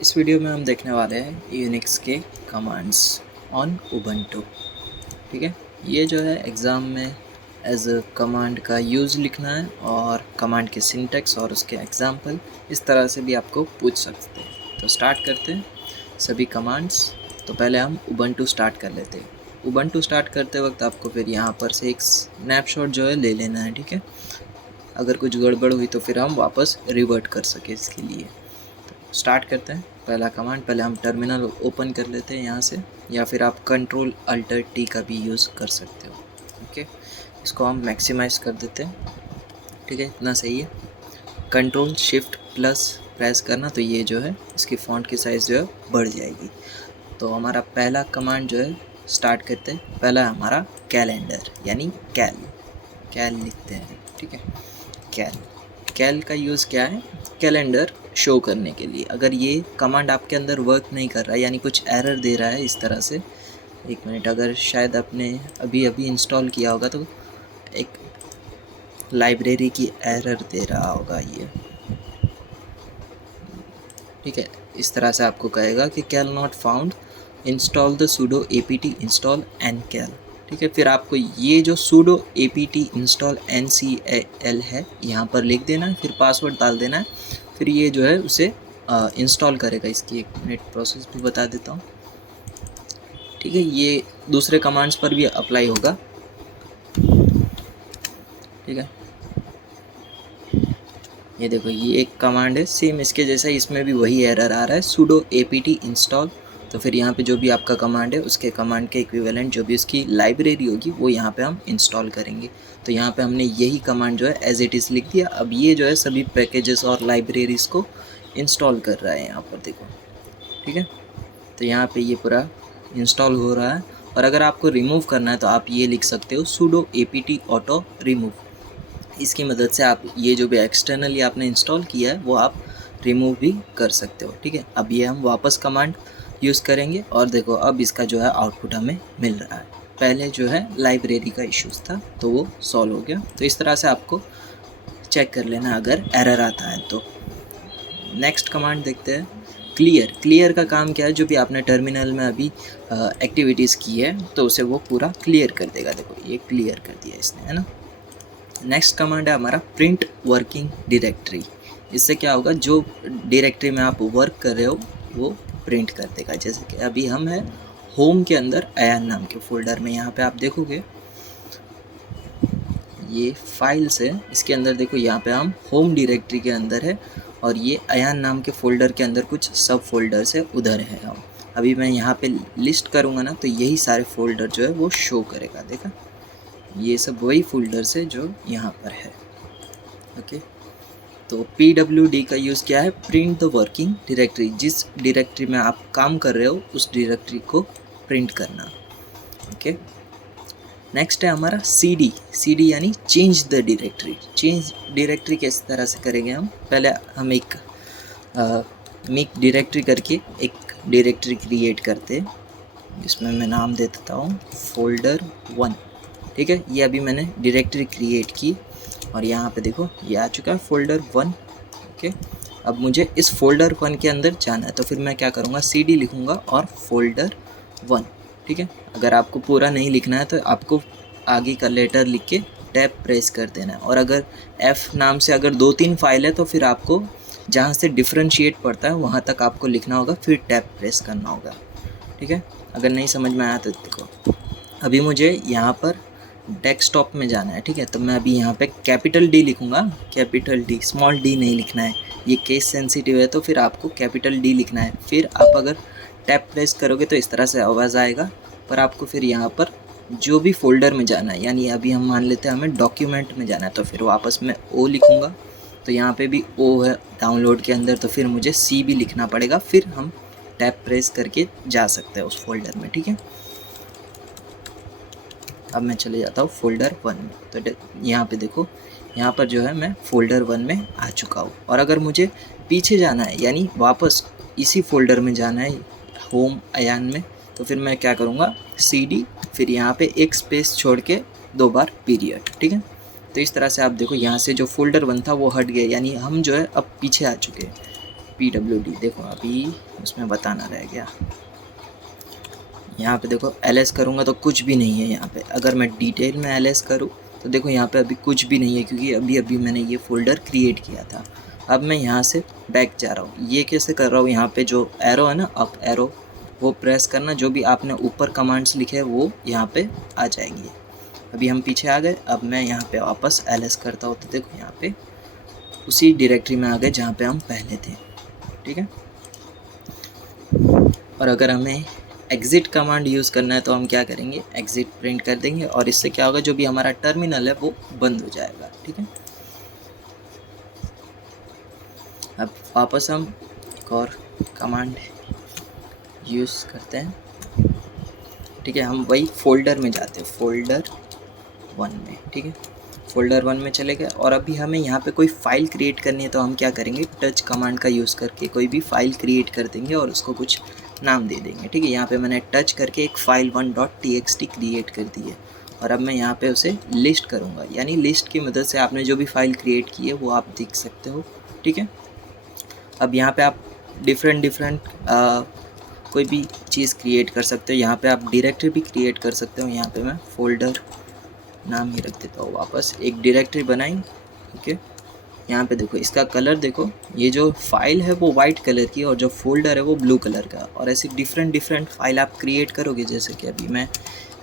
इस वीडियो में हम देखने वाले हैं यूनिक्स के कमांड्स ऑन उबंटू। ठीक है, ये जो है एग्ज़ाम में एज अ कमांड का यूज़ लिखना है और कमांड के सिंटेक्स और उसके एग्जाम्पल इस तरह से भी आपको पूछ सकते हैं। तो स्टार्ट करते हैं सभी कमांड्स। तो पहले हम उबंटू स्टार्ट कर लेते हैं। उबंटू स्टार्ट करते वक्त आपको फिर यहाँ पर से एक स्नैपशॉट जो है ले लेना है। ठीक है, अगर कुछ गड़बड़ हुई तो फिर हम वापस रिवर्ट कर सके इसके लिए। स्टार्ट करते हैं। पहला कमांड, पहले हम टर्मिनल ओपन कर लेते हैं यहाँ से, या फिर आप कंट्रोल अल्टर टी का भी यूज़ कर सकते हो। ओके, इसको हम मैक्सिमाइज़ कर देते हैं। ठीक है, इतना सही है। कंट्रोल शिफ्ट प्लस प्रेस करना, तो ये जो है इसकी फ़ॉन्ट की साइज़ जो है बढ़ जाएगी। तो हमारा पहला कमांड जो है स्टार्ट करते हैं। पहला हमारा कैलेंडर यानी कैल लिखते हैं। ठीक है, कैल का यूज़ क्या है? कैलेंडर शो करने के लिए। अगर ये कमांड आपके अंदर वर्क नहीं कर रहा है यानी कुछ एरर दे रहा है इस तरह से, एक मिनट, अगर शायद आपने अभी इंस्टॉल किया होगा तो एक लाइब्रेरी की एरर दे रहा होगा ये। ठीक है, इस तरह से आपको कहेगा कि cal not found, install the sudo apt install ncal। ठीक है, फिर आपको ये जो sudo apt इंस्टॉल ncal है यहाँ पर लिख देना है, फिर पासवर्ड डाल देना है, फिर ये जो है उसे इंस्टॉल करेगा। इसकी एक मिनट प्रोसेस भी बता देता हूँ। ठीक है, ये दूसरे कमांड्स पर भी अप्लाई होगा। ठीक है, ये देखो, ये एक कमांड है सेम इसके जैसा, इसमें भी वही एरर आ रहा है sudo apt इंस्टॉल। तो फिर यहाँ पे जो भी आपका कमांड है उसके कमांड के इक्विवेलेंट जो भी उसकी लाइब्रेरी होगी वो यहाँ पे हम इंस्टॉल करेंगे। तो यहाँ पे हमने यही कमांड जो है एज इट इज़ लिख दिया। अब ये जो है सभी पैकेजेस और लाइब्रेरीज़ को इंस्टॉल कर रहा है यहाँ पर, देखो। ठीक है, तो यहाँ पे ये पूरा इंस्टॉल हो रहा है। और अगर आपको रिमूव करना है तो आप ये लिख सकते हो sudo apt auto remove। इसकी मदद से आप ये जो भी एक्सटर्नली आपने इंस्टॉल किया है वो आप रिमूव भी कर सकते हो। ठीक है, अब ये हम वापस कमांड यूज़ करेंगे और देखो अब इसका जो है आउटपुट हमें मिल रहा है। पहले जो है लाइब्रेरी का इश्यूज़ था तो वो सॉल्व हो गया। तो इस तरह से आपको चेक कर लेना अगर एरर आता है तो। नेक्स्ट कमांड देखते हैं, क्लियर का काम क्या है? जो भी आपने टर्मिनल में अभी एक्टिविटीज़ की है तो उसे वो पूरा क्लियर कर देगा। देखो ये क्लियर कर दिया इसने, है ना। नेक्स्ट कमांड है हमारा प्रिंट वर्किंग डायरेक्टरी। इससे क्या होगा, जो डायरेक्टरी में आप वर्क कर रहे हो वो प्रिंट कर देगा। जैसे कि अभी हम हैं होम के अंदर अयान नाम के फोल्डर में। यहाँ पे आप देखोगे ये फाइल्स है, इसके अंदर देखो यहाँ पे हम होम डायरेक्टरी के अंदर है और ये अयान नाम के फोल्डर के अंदर कुछ सब फोल्डर्स है, उधर है हम। अभी मैं यहाँ पे लिस्ट करूँगा ना तो यही सारे फोल्डर जो है वो शो करेगा। देखा, ये सब वही फोल्डर्स है जो यहाँ पर है। ओके, तो PWD का यूज़ क्या है? Print the working directory. जिस डायरेक्टरी में आप काम कर रहे हो उस डायरेक्टरी को प्रिंट करना। ओके, नेक्स्ट है हमारा CD यानी change the directory. Change directory किस तरह से करेंगे हम? पहले हम एक मेक डायरेक्टरी करके एक डायरेक्टरी क्रिएट करते हैं, जिसमें मैं नाम दे देता हूँ फोल्डर 1। ठीक है, ये अभी मैंने डायरेक्टरी क्रिएट की और यहाँ पे देखो ये आ चुका है फोल्डर 1। ओके, अब मुझे इस फोल्डर 1 के अंदर जाना है तो फिर मैं क्या करूँगा, CD लिखूँगा और फोल्डर 1। ठीक है, अगर आपको पूरा नहीं लिखना है तो आपको आगे का लेटर लिख के टैब प्रेस कर देना है। और अगर F नाम से अगर 2-3 फाइल है तो फिर आपको जहाँ से डिफ्रेंशिएट पड़ता है वहाँ तक आपको लिखना होगा, फिर टैब प्रेस करना होगा। ठीक है, अगर नहीं समझ में आया तो देखो, अभी मुझे यहाँ पर डेस्कटॉप में जाना है। ठीक है, तो मैं अभी यहाँ पे कैपिटल D लिखूँगा, कैपिटल D, स्मॉल d नहीं लिखना है, ये केस सेंसिटिव है तो फिर आपको कैपिटल D लिखना है। फिर आप अगर टैप प्रेस करोगे तो इस तरह से आवाज़ आएगा, पर आपको फिर यहाँ पर जो भी फोल्डर में जाना है, यानी अभी हम मान लेते हैं हमें डॉक्यूमेंट में जाना है तो फिर वापस मैं O लिखूँगा। तो यहाँ पे भी O है डाउनलोड के अंदर, तो फिर मुझे C भी लिखना पड़ेगा, फिर हम टैप प्रेस करके जा सकते हैं उस फोल्डर में। ठीक है, अब मैं चले जाता हूँ फोल्डर 1 में। तो यहाँ पे देखो, यहाँ पर जो है मैं फोल्डर 1 में आ चुका हूँ। और अगर मुझे पीछे जाना है यानी वापस इसी फोल्डर में जाना है होम अयान में, तो फिर मैं क्या करूँगा, CD, फिर यहाँ पे एक स्पेस छोड़ के 2 बार पीरियड। ठीक है, तो इस तरह से आप देखो यहाँ से जो फोल्डर 1 था वो हट गया, यानी हम जो है अब पीछे आ चुके हैं। PWD देखो अभी उसमें बताना रह गया। यहाँ पे देखो ls करूँगा तो कुछ भी नहीं है यहाँ पे। अगर मैं डिटेल में ls करूँ तो देखो यहाँ पे अभी कुछ भी नहीं है, क्योंकि अभी अभी मैंने ये फ़ोल्डर क्रिएट किया था। अब मैं यहाँ से बैक जा रहा हूँ। ये कैसे कर रहा हूँ, यहाँ पे जो एरो है ना, अप एरो, वो प्रेस करना। जो भी आपने ऊपर कमांड्स लिखे हैं वो यहाँ पे आ जाएंगी। अभी हम पीछे आ गए। अब मैं यहाँ पे वापस ls करता हूँ तो देखो यहाँ पे उसी डायरेक्टरी में आ गए जहाँ पे हम पहले थे। ठीक है। और अगर हमें एग्ज़िट कमांड यूज़ करना है तो हम क्या करेंगे, एग्ज़िट प्रिंट कर देंगे और इससे क्या होगा, जो भी हमारा टर्मिनल है वो बंद हो जाएगा। ठीक है। अब वापस हम एक और कमांड यूज़ करते हैं। ठीक है। हम वही फोल्डर में जाते हैं, फोल्डर 1 में। ठीक है। फोल्डर 1 में चले गए और अभी हमें यहाँ पे कोई फ़ाइल क्रिएट करनी है तो हम क्या करेंगे, टच कमांड का यूज़ करके कोई भी फ़ाइल क्रिएट कर देंगे और उसको कुछ नाम दे देंगे। ठीक है। यहाँ पे मैंने टच करके एक फ़ाइल 1.txt क्रिएट कर दी है और अब मैं यहाँ पे उसे लिस्ट करूँगा, यानी लिस्ट की मदद से आपने जो भी फ़ाइल क्रिएट की है वो आप देख सकते हो। ठीक है। अब यहाँ पे आप डिफरेंट कोई भी चीज़ क्रिएट कर सकते हो। यहाँ पे आप डायरेक्टरी भी क्रिएट कर सकते हो। यहाँ पे मैं फ़ोल्डर नाम ही रख देता हूँ, वापस एक डायरेक्टरी बनाई। ओके। यहाँ पे देखो इसका कलर देखो, ये जो फाइल है वो वाइट कलर की और जो फोल्डर है वो ब्लू कलर का। और ऐसी डिफरेंट फाइल आप क्रिएट करोगे, जैसे कि अभी मैं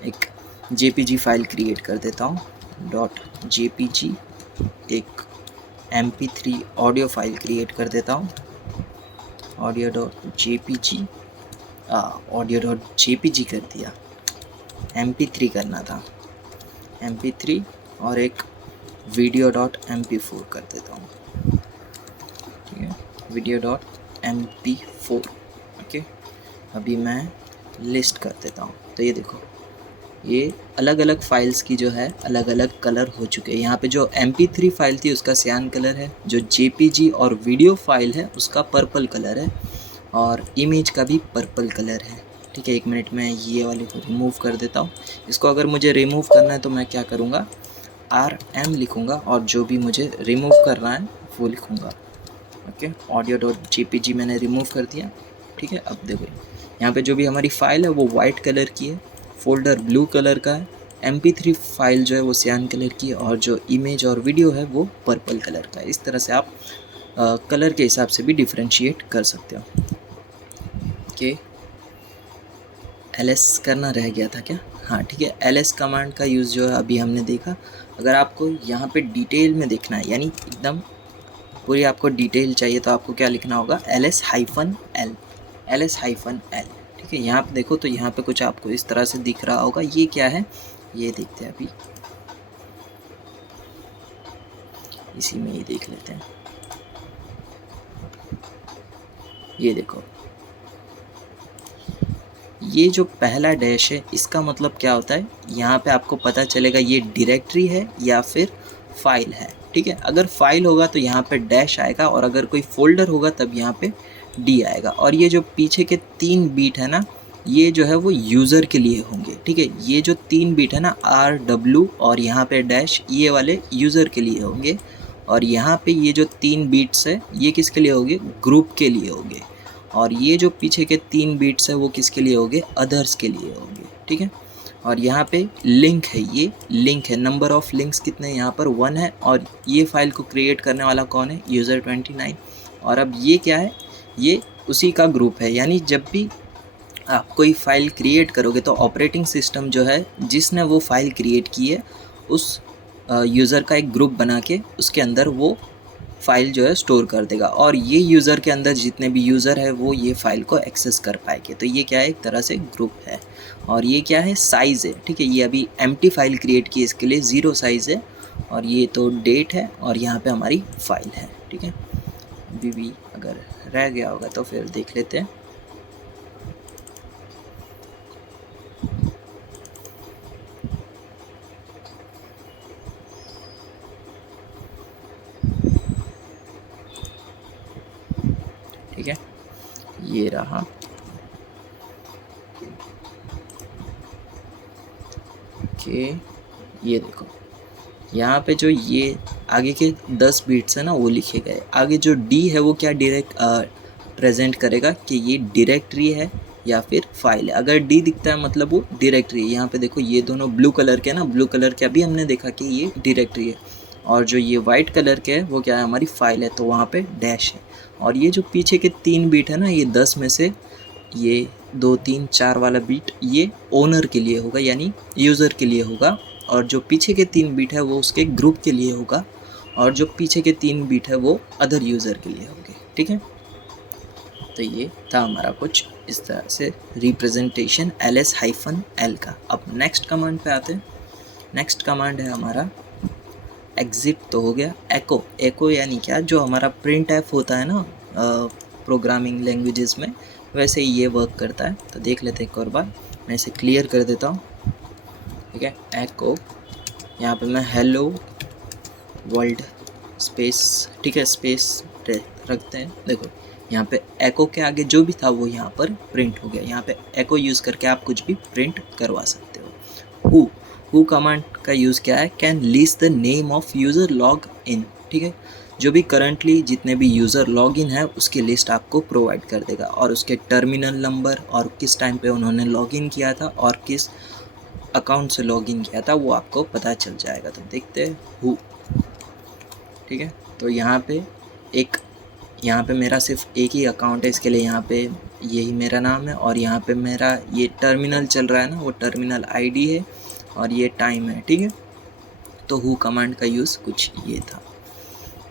एक JPG फाइल क्रिएट कर देता हूँ, .jpg, एक MP3 ऑडियो फाइल क्रिएट कर देता हूँ, audio.jpg, audio.jpg कर दिया, MP3 करना था, MP3, और एक video.mp4 कर देता हूँ। ठीक है। video.mp4। ओके। अभी मैं लिस्ट कर देता हूँ तो ये देखो, ये अलग अलग फाइल्स की जो है अलग अलग कलर हो चुके हैं। यहाँ पे जो MP3 फाइल थी उसका सियान कलर है, जो JPG और वीडियो फाइल है उसका पर्पल कलर है, और इमेज का भी पर्पल कलर है। ठीक है। 1 मिनट में ये वाले को रिमूव कर देता हूँ। इसको अगर मुझे रिमूव करना है तो मैं क्या करूँगा, RM लिखूँगा और जो भी मुझे रिमूव करना है वो लिखूँगा। ओके। audio.jpg मैंने रिमूव कर दिया। ठीक है। अब देखो यहाँ पे जो भी हमारी फ़ाइल है वो वाइट कलर की है, फोल्डर ब्लू कलर का है, MP3 फाइल जो है वो सियान कलर की है, और जो इमेज और वीडियो है वो पर्पल कलर का है। इस तरह से आप कलर के हिसाब से भी डिफ्रेंशिएट कर सकते हो। ओके। ls करना रह गया था क्या? हाँ ठीक है। ls कमांड का यूज़ जो है अभी हमने देखा। अगर आपको यहाँ पे डिटेल में देखना है, यानी एकदम पूरी आपको डिटेल चाहिए, तो आपको क्या लिखना होगा, ls-l, ls-l। ठीक है। यहाँ पे देखो तो यहाँ पे कुछ आपको इस तरह से दिख रहा होगा। ये क्या है ये देखते हैं, अभी इसी में ही देख लेते हैं। ये देखो, ये जो पहला डैश है इसका मतलब क्या होता है, यहाँ पे आपको पता चलेगा ये डायरेक्टरी है या फिर फाइल है। ठीक है। अगर फाइल होगा तो यहाँ पे डैश आएगा, और अगर कोई फोल्डर होगा तब यहाँ पे D आएगा। और ये जो पीछे के 3 बीट है ना, ये जो है वो यूज़र के लिए होंगे। ठीक है। ये जो 3 बीट है ना, RW और यहाँ पे डैश, ये वाले यूज़र के लिए होंगे। और यहाँ पे ये जो 3 बीट्स है ये किसके लिए होंगे, ग्रुप के लिए होंगे। और ये जो पीछे के 3 बीट्स है वो किसके लिए होंगे, अदर्स के लिए होंगे। ठीक है। और यहाँ पे लिंक है, ये लिंक है। नंबर ऑफ़ लिंक्स कितने हैं, यहाँ पर 1 है। और ये फाइल को क्रिएट करने वाला कौन है, यूज़र 29। और अब ये क्या है, ये उसी का ग्रुप है। यानी जब भी आप कोई फ़ाइल क्रिएट करोगे तो ऑपरेटिंग सिस्टम जो है जिसने वो फ़ाइल क्रिएट की है उस यूज़र का एक ग्रुप बना के उसके अंदर वो फ़ाइल जो है स्टोर कर देगा, और ये यूज़र के अंदर जितने भी यूज़र है वो ये फ़ाइल को एक्सेस कर पाएंगे। तो ये क्या है, एक तरह से ग्रुप है। और ये क्या है, साइज़ है। ठीक है। ये अभी एम्प्टी फाइल क्रिएट की, इसके लिए 0 साइज़ है। और ये तो डेट है और यहाँ पे हमारी फ़ाइल है। ठीक है। अभी भी अगर रह गया होगा तो फिर देख लेते हैं। ठीक है। ये रहा। ओके। ये देखो यहाँ पे जो ये आगे के 10 बीट्स है ना वो लिखे गए। आगे जो D है वो क्या, डायरेक्ट प्रेजेंट करेगा कि ये डायरेक्टरी है या फिर फाइल है। अगर डी दिखता है मतलब वो डायरेक्टरी है। यहाँ पे देखो ये दोनों ब्लू कलर के ना, ब्लू कलर के अभी हमने देखा कि ये डायरेक्टरी है, और जो ये वाइट कलर के है वो क्या है, हमारी फाइल है, तो वहाँ पे डैश है। और ये जो पीछे के 3 बीट है ना, ये 10 में से ये 2 3 4 वाला बीट ये ओनर के लिए होगा, यानी यूज़र के लिए होगा, और जो पीछे के 3 बीट है वो उसके ग्रुप के लिए होगा, और जो पीछे के 3 बीट है वो अदर यूज़र के लिए होंगे। ठीक है, तो ये था हमारा कुछ इस तरह से रिप्रेजेंटेशन ls-l का। अब नेक्स्ट कमांड पे आते हैं। नेक्स्ट कमांड है हमारा एग्जिट, तो हो गया एको। एको यानी क्या, जो हमारा प्रिंट एफ होता है ना प्रोग्रामिंग लैंग्वेजेस में, वैसे ही ये वर्क करता है। तो देख लेते हैं एक और बार, मैं इसे क्लियर कर देता हूँ। ठीक है, एको, यहाँ पे मैं हेलो वर्ल्ड स्पेस, ठीक है, स्पेस रखते हैं। देखो यहाँ पे एको के आगे जो भी था वो यहाँ पर प्रिंट हो गया। यहाँ पे एको यूज़ करके आप कुछ भी प्रिंट करवा सकते हो। हु कमांड का यूज़ क्या है, can list the name of user log in. ठीक है, जो भी करंटली जितने भी यूज़र लॉग इन है उसकी लिस्ट आपको प्रोवाइड कर देगा, और उसके टर्मिनल नंबर और किस टाइम पे उन्होंने लॉग इन किया था और किस अकाउंट से लॉग इन किया था वो आपको पता चल जाएगा। तो देखते हैं हु। ठीक है, तो यहाँ पे मेरा सिर्फ एक ही अकाउंट है, इसके लिए यहाँ पे यही मेरा नाम है, और यहाँ पे मेरा ये टर्मिनल चल रहा है ना, वो टर्मिनल आईडी है, और ये टाइम है। ठीक है, तो हु कमांड का यूज़ कुछ ये था।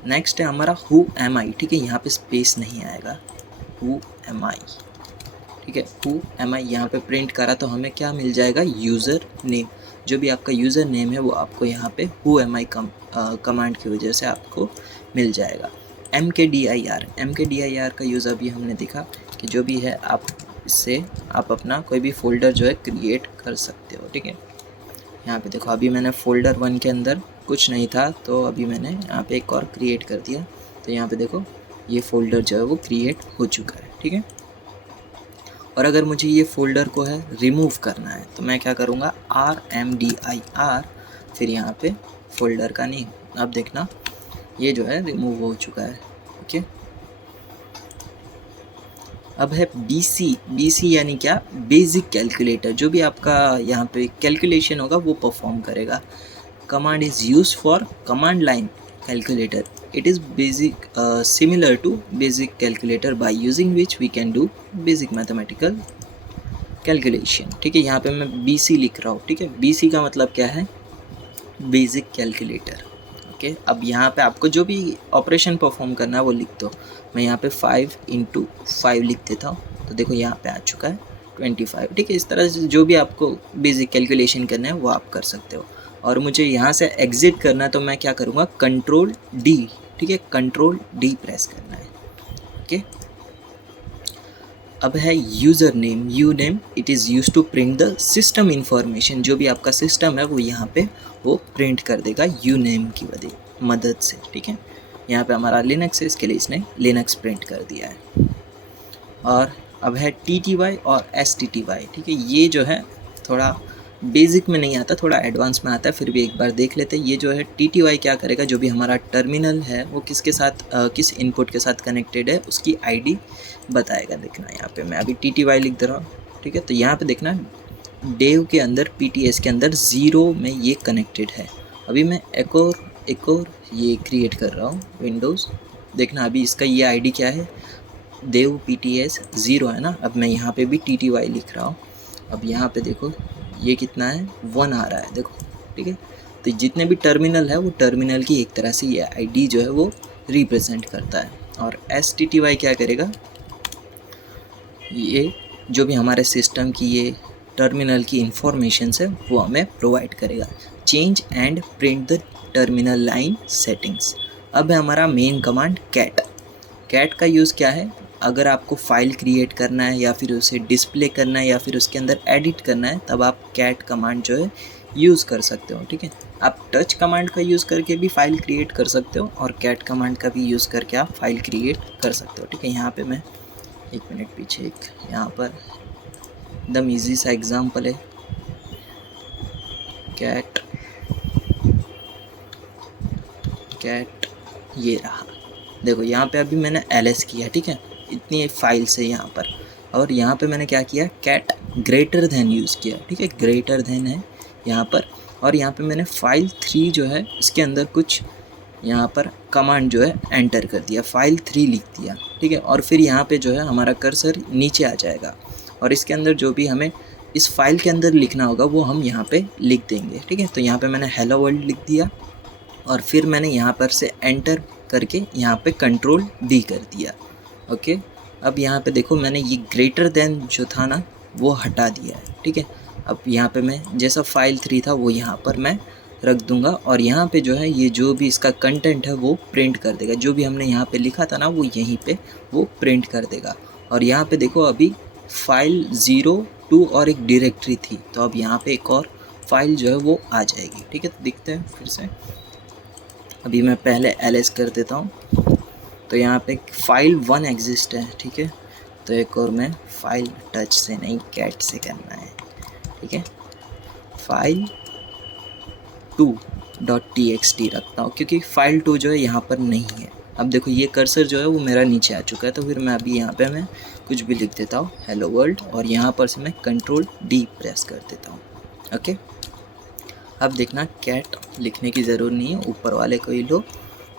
नेक्स्ट है हमारा हु एम आई। ठीक है, यहाँ पे स्पेस नहीं आएगा, हु एम आई। ठीक है, हु एम आई यहाँ पे प्रिंट करा तो हमें क्या मिल जाएगा, यूज़र नेम। जो भी आपका यूज़र नेम है वो आपको यहाँ पे हु एम आई कमांड की वजह से आपको मिल जाएगा। mkdir का यूज़ अभी हमने देखा कि जो भी है आप इससे आप अपना कोई भी फ़ोल्डर जो है क्रिएट कर सकते हो। ठीक है, यहाँ पे देखो अभी मैंने फ़ोल्डर 1 के अंदर कुछ नहीं था, तो अभी मैंने यहाँ पे एक और क्रिएट कर दिया, तो यहाँ पे देखो ये फ़ोल्डर जो है वो क्रिएट हो चुका है। ठीक है, और अगर मुझे ये फ़ोल्डर को है रिमूव करना है तो मैं क्या करूँगा, RMDIR, फिर यहाँ पे फ़ोल्डर का नेम। अब देखना ये जो है रिमूव हो चुका है। ओके, अब है BC यानी क्या, बेसिक कैलकुलेटर। जो भी आपका यहाँ पे कैलकुलेशन होगा वो परफॉर्म करेगा। Command is use for command line calculator. It is basic similar to basic calculator by using which we can do basic mathematical calculation. ठीक है, यहाँ पे मैं BC लिख रहा हूँ। ठीक है, BC का मतलब क्या है, बेसिक कैलकुलेटर। ओके, अब यहाँ पे आपको जो भी ऑपरेशन परफॉर्म करना है वो लिख दो। मैं यहाँ पे 5 × 5 लिख देता हूँ, तो देखो यहाँ पे आ चुका है 25। ठीक है, इस तरह से जो भी आपको बेसिक कैलकुलेशन करना है वो आप कर सकते हो। और मुझे यहाँ से एग्ज़िट करना है तो मैं क्या करूँगा, कंट्रोल D। ठीक है, कंट्रोल D प्रेस करना है। ओके, अब है user name, uname. It is use to print the system information. जो भी आपका सिस्टम है वो यहाँ पे वो प्रिंट कर देगा यू नेम की मदद से। ठीक है, यहाँ पे हमारा लिनक्स है, इसके लिए इसने लिनक्स प्रिंट कर दिया है। और अब है TTY और STTY। ठीक है, ये जो है थोड़ा बेसिक में नहीं आता, थोड़ा एडवांस में आता है, फिर भी एक बार देख लेते हैं। ये जो है TTY क्या करेगा, जो भी हमारा टर्मिनल है वो किसके साथ किस इनपुट के साथ कनेक्टेड है उसकी ID बताएगा। देखना यहाँ पे मैं अभी TTY लिख दे रहा हूँ। ठीक है, तो यहाँ पे देखना डेव के अंदर PTS के अंदर 0 में ये कनेक्टेड है। अभी मैं एक और ये क्रिएट कर रहा हूँ विंडोज़। देखना अभी इसका ये ID क्या है, देव PTS 0 है ना। अब मैं यहाँ पे भी TTY लिख रहा हूँ। अब यहाँ पे देखो ये कितना है, 1 आ रहा है, देखो। ठीक है, तो जितने भी टर्मिनल है वो टर्मिनल की एक तरह से ये ID जो है वो रिप्रेजेंट करता है। और STTY क्या करेगा, ये जो भी हमारे सिस्टम की ये टर्मिनल की इंफॉर्मेशन है वो हमें प्रोवाइड करेगा। Change and print the terminal line settings. अब है हमारा मेन कमांड कैट का यूज़ क्या है, अगर आपको फाइल क्रिएट करना है या फिर उसे डिस्प्ले करना है या फिर उसके अंदर एडिट करना है तब आप कैट कमांड जो है यूज़ कर सकते हो। ठीक है, आप टच कमांड का यूज़ करके भी फाइल क्रिएट कर सकते हो और कैट कमांड का भी यूज़ करके आप फाइल क्रिएट कर सकते हो। ठीक है, यहाँ पे मैं 1 मिनट पीछे एक यहाँ पर एकदम ईजी सा एग्जाम्पल है, कैट ये रहा। देखो यहाँ पे अभी मैंने ls किया। ठीक है, इतनी फाइल्स है यहाँ पर। और यहाँ पे मैंने क्या किया, कैट ग्रेटर देन यूज़ किया, ठीक है, ग्रेटर देन है यहाँ पर। और यहाँ पे मैंने फाइल 3 जो है इसके अंदर कुछ यहाँ पर कमांड जो है एंटर कर दिया, फाइल 3 लिख दिया, ठीक है। और फिर यहाँ पे जो है हमारा कर्सर नीचे आ जाएगा और इसके अंदर जो भी हमें इस फाइल के अंदर लिखना होगा वो हम यहाँ पे लिख देंगे, ठीक है। तो यहाँ पे मैंने हेलो वर्ल्ड लिख दिया और फिर मैंने यहाँ पर से एंटर करके यहाँ पे कंट्रोल D कर दिया, ओके। अब यहाँ पे देखो मैंने ये ग्रेटर देन जो था ना वो हटा दिया है, ठीक है। अब यहाँ पे मैं जैसा फाइल 3 था वो यहाँ पर मैं रख दूंगा और यहाँ पे जो है ये जो भी इसका कंटेंट है वो प्रिंट कर देगा, जो भी हमने यहाँ पे लिखा था ना वो यहीं पे वो प्रिंट कर देगा। और यहाँ पे देखो अभी फाइल 02 और एक डायरेक्टरी थी, तो अब यहाँ पे एक और फाइल जो है वो आ जाएगी, ठीक है। तो देखते हैं फिर से, अभी मैं पहले ls कर देता हूँ। तो यहाँ पे फाइल 1 एग्जिस्ट है, ठीक है। तो एक और मैं फाइल टच से नहीं कैट से करना है, ठीक है। फाइल 2.txt रखता हूँ क्योंकि फाइल 2 जो है यहाँ पर नहीं है। अब देखो ये कर्सर जो है वो मेरा नीचे आ चुका है, तो फिर मैं अभी यहाँ पे मैं कुछ भी लिख देता हूँ हेलो वर्ल्ड और यहाँ पर से मैं कंट्रोल D प्रेस कर देता हूँ, ओके। अब देखना कैट लिखने की ज़रूरत नहीं है, ऊपर वाले को ही लो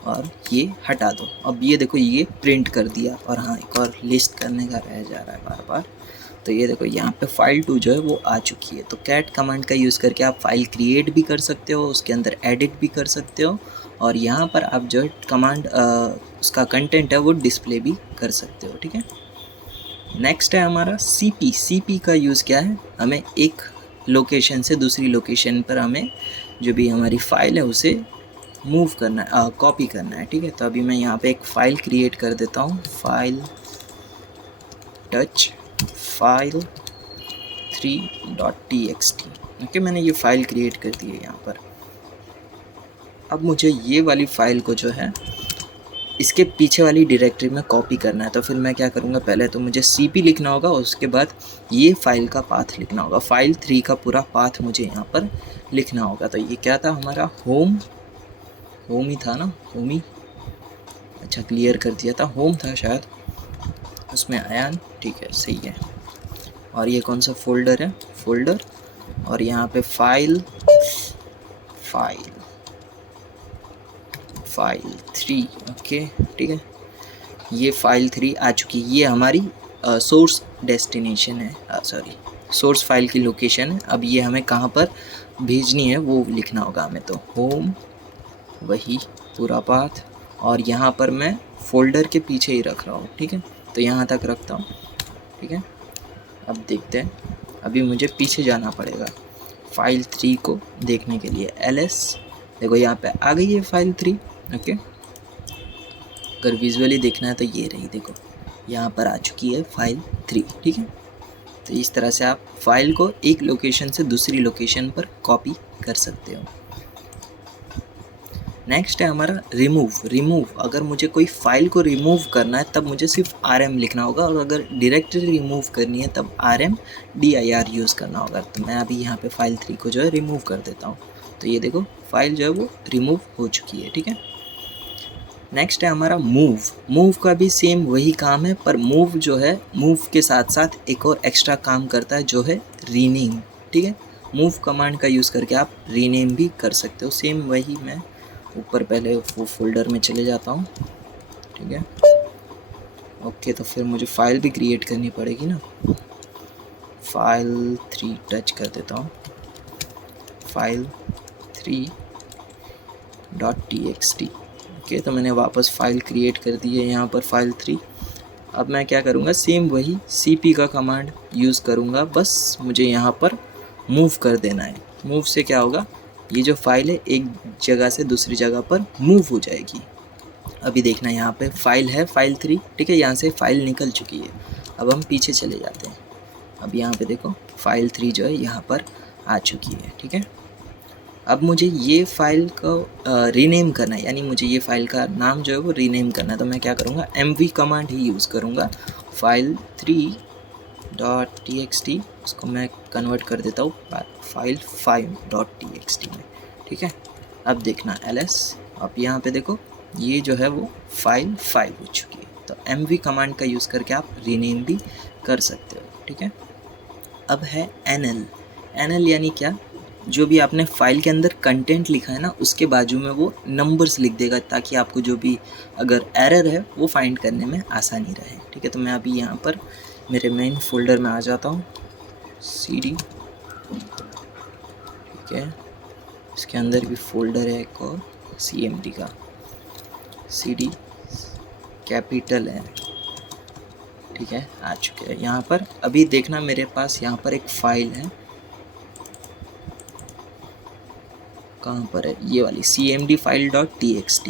और ये हटा दो। अब ये देखो ये प्रिंट कर दिया। और हाँ एक और लिस्ट करने का रह जा रहा है बार बार, तो ये देखो यहाँ पे फाइल 2 जो है वो आ चुकी है। तो कैट कमांड का यूज़ करके आप फाइल क्रिएट भी कर सकते हो, उसके अंदर एडिट भी कर सकते हो और यहाँ पर आप जो कमांड उसका कंटेंट है वो डिस्प्ले भी कर सकते हो, ठीक है। नेक्स्ट है हमारा CP का यूज़ क्या है, हमें एक लोकेशन से दूसरी लोकेशन पर हमें जो भी हमारी फाइल है उसे मूव करना है, कॉपी करना है, ठीक है। तो अभी मैं यहाँ पे एक फ़ाइल क्रिएट कर देता हूँ, file touch file 3.txt, okay. मैंने ये फ़ाइल क्रिएट कर दी है यहाँ पर। अब मुझे ये वाली फ़ाइल को जो है इसके पीछे वाली डायरेक्टरी में कॉपी करना है, तो फिर मैं क्या करूँगा, पहले तो मुझे CP लिखना होगा और उसके बाद ये फाइल का पाथ लिखना होगा, फाइल 3 का पूरा पाथ मुझे यहाँ पर लिखना होगा। तो ये क्या था हमारा होम ही था ना, होम ही, अच्छा क्लियर कर दिया था, होम था शायद, उसमें अयान, ठीक है सही है। और ये कौन सा फोल्डर है, फोल्डर, और यहाँ पे फाइल 3, ओके ठीक है। ये फाइल 3 आ चुकी है, ये हमारी सोर्स डेस्टिनेशन है, सॉरी सोर्स फाइल की लोकेशन है। अब ये हमें कहाँ पर भेजनी है वो लिखना होगा हमें, तो होम वही पूरा पाथ और यहाँ पर मैं फोल्डर के पीछे ही रख रहा हूँ, ठीक है। तो यहाँ तक रखता हूँ, ठीक है। अब देखते हैं, अभी मुझे पीछे जाना पड़ेगा फाइल 3 को देखने के लिए, ls देखो यहाँ पे आ गई है फाइल 3, ओके। अगर विजुअली देखना है तो ये रही, देखो यहाँ पर आ चुकी है फाइल 3, ठीक है। तो इस तरह से आप फाइल को एक लोकेशन से दूसरी लोकेशन पर कॉपी कर सकते हो। नेक्स्ट है हमारा रिमूव। अगर मुझे कोई फाइल को रिमूव करना है तब मुझे सिर्फ rm लिखना होगा, और अगर डायरेक्टरी रिमूव करनी है तब rmdir यूज़ करना होगा। तो मैं अभी यहाँ पे फाइल 3 को जो है रिमूव कर देता हूँ। तो ये देखो फाइल जो है वो रिमूव हो चुकी है, ठीक है। नेक्स्ट है हमारा मूव का भी सेम वही काम है, पर मूव जो है मूव के साथ साथ एक और एक्स्ट्रा काम करता है जो है रीनेम, ठीक है। मूव कमांड का यूज़ करके आप रीनेम भी कर सकते हो, सेम वही। मैं ऊपर पहले वो फोल्डर में चले जाता हूँ, ठीक है ओके। तो फिर मुझे फ़ाइल भी क्रिएट करनी पड़ेगी ना, फाइल 3 टच कर देता हूँ, फाइल 3.txt, ओके। तो मैंने वापस फाइल क्रिएट कर दी है यहाँ पर फाइल 3। अब मैं क्या करूँगा, सेम वही CP का कमांड यूज़ करूँगा, बस मुझे यहाँ पर मूव कर देना है। मूव से क्या होगा, ये जो फाइल है एक जगह से दूसरी जगह पर मूव हो जाएगी। अभी देखना यहाँ पे फाइल है फाइल 3, ठीक है, यहाँ से फाइल निकल चुकी है। अब हम पीछे चले जाते हैं, अब यहाँ पे देखो फाइल 3 जो है यहाँ पर आ चुकी है, ठीक है। अब मुझे ये फ़ाइल को रीनेम करना है, यानी मुझे ये फ़ाइल का नाम जो है वो रीनेम करना है। तो मैं क्या करूँगा, mv कमांड ही यूज़ करूँगा, फाइल 3.txt उसको मैं कन्वर्ट कर देता हूँ फाइल 5.txt में, ठीक है। अब देखना ls, अब यहाँ पे देखो ये जो है वो फाइल 5 हो चुकी है, तो mv कमांड का यूज़ करके आप रीनेम भी कर सकते हो, ठीक है। अब है nl यानी क्या, जो भी आपने फाइल के अंदर कंटेंट लिखा है ना उसके बाजू में वो नंबर्स लिख देगा, ताकि आपको जो भी अगर एरर है वो फाइंड करने में आसानी रहे, ठीक है। तो मैं अभी यहाँ पर मेरे मेन फोल्डर में आ जाता हूँ, cd, ठीक है। इसके अंदर भी फोल्डर है एक और cmd का, cd कैपिटल है, ठीक है, आ चुके हैं यहाँ पर। अभी देखना मेरे पास यहाँ पर एक फाइल है, कहाँ पर है ये वाली cmd फाइल .txt,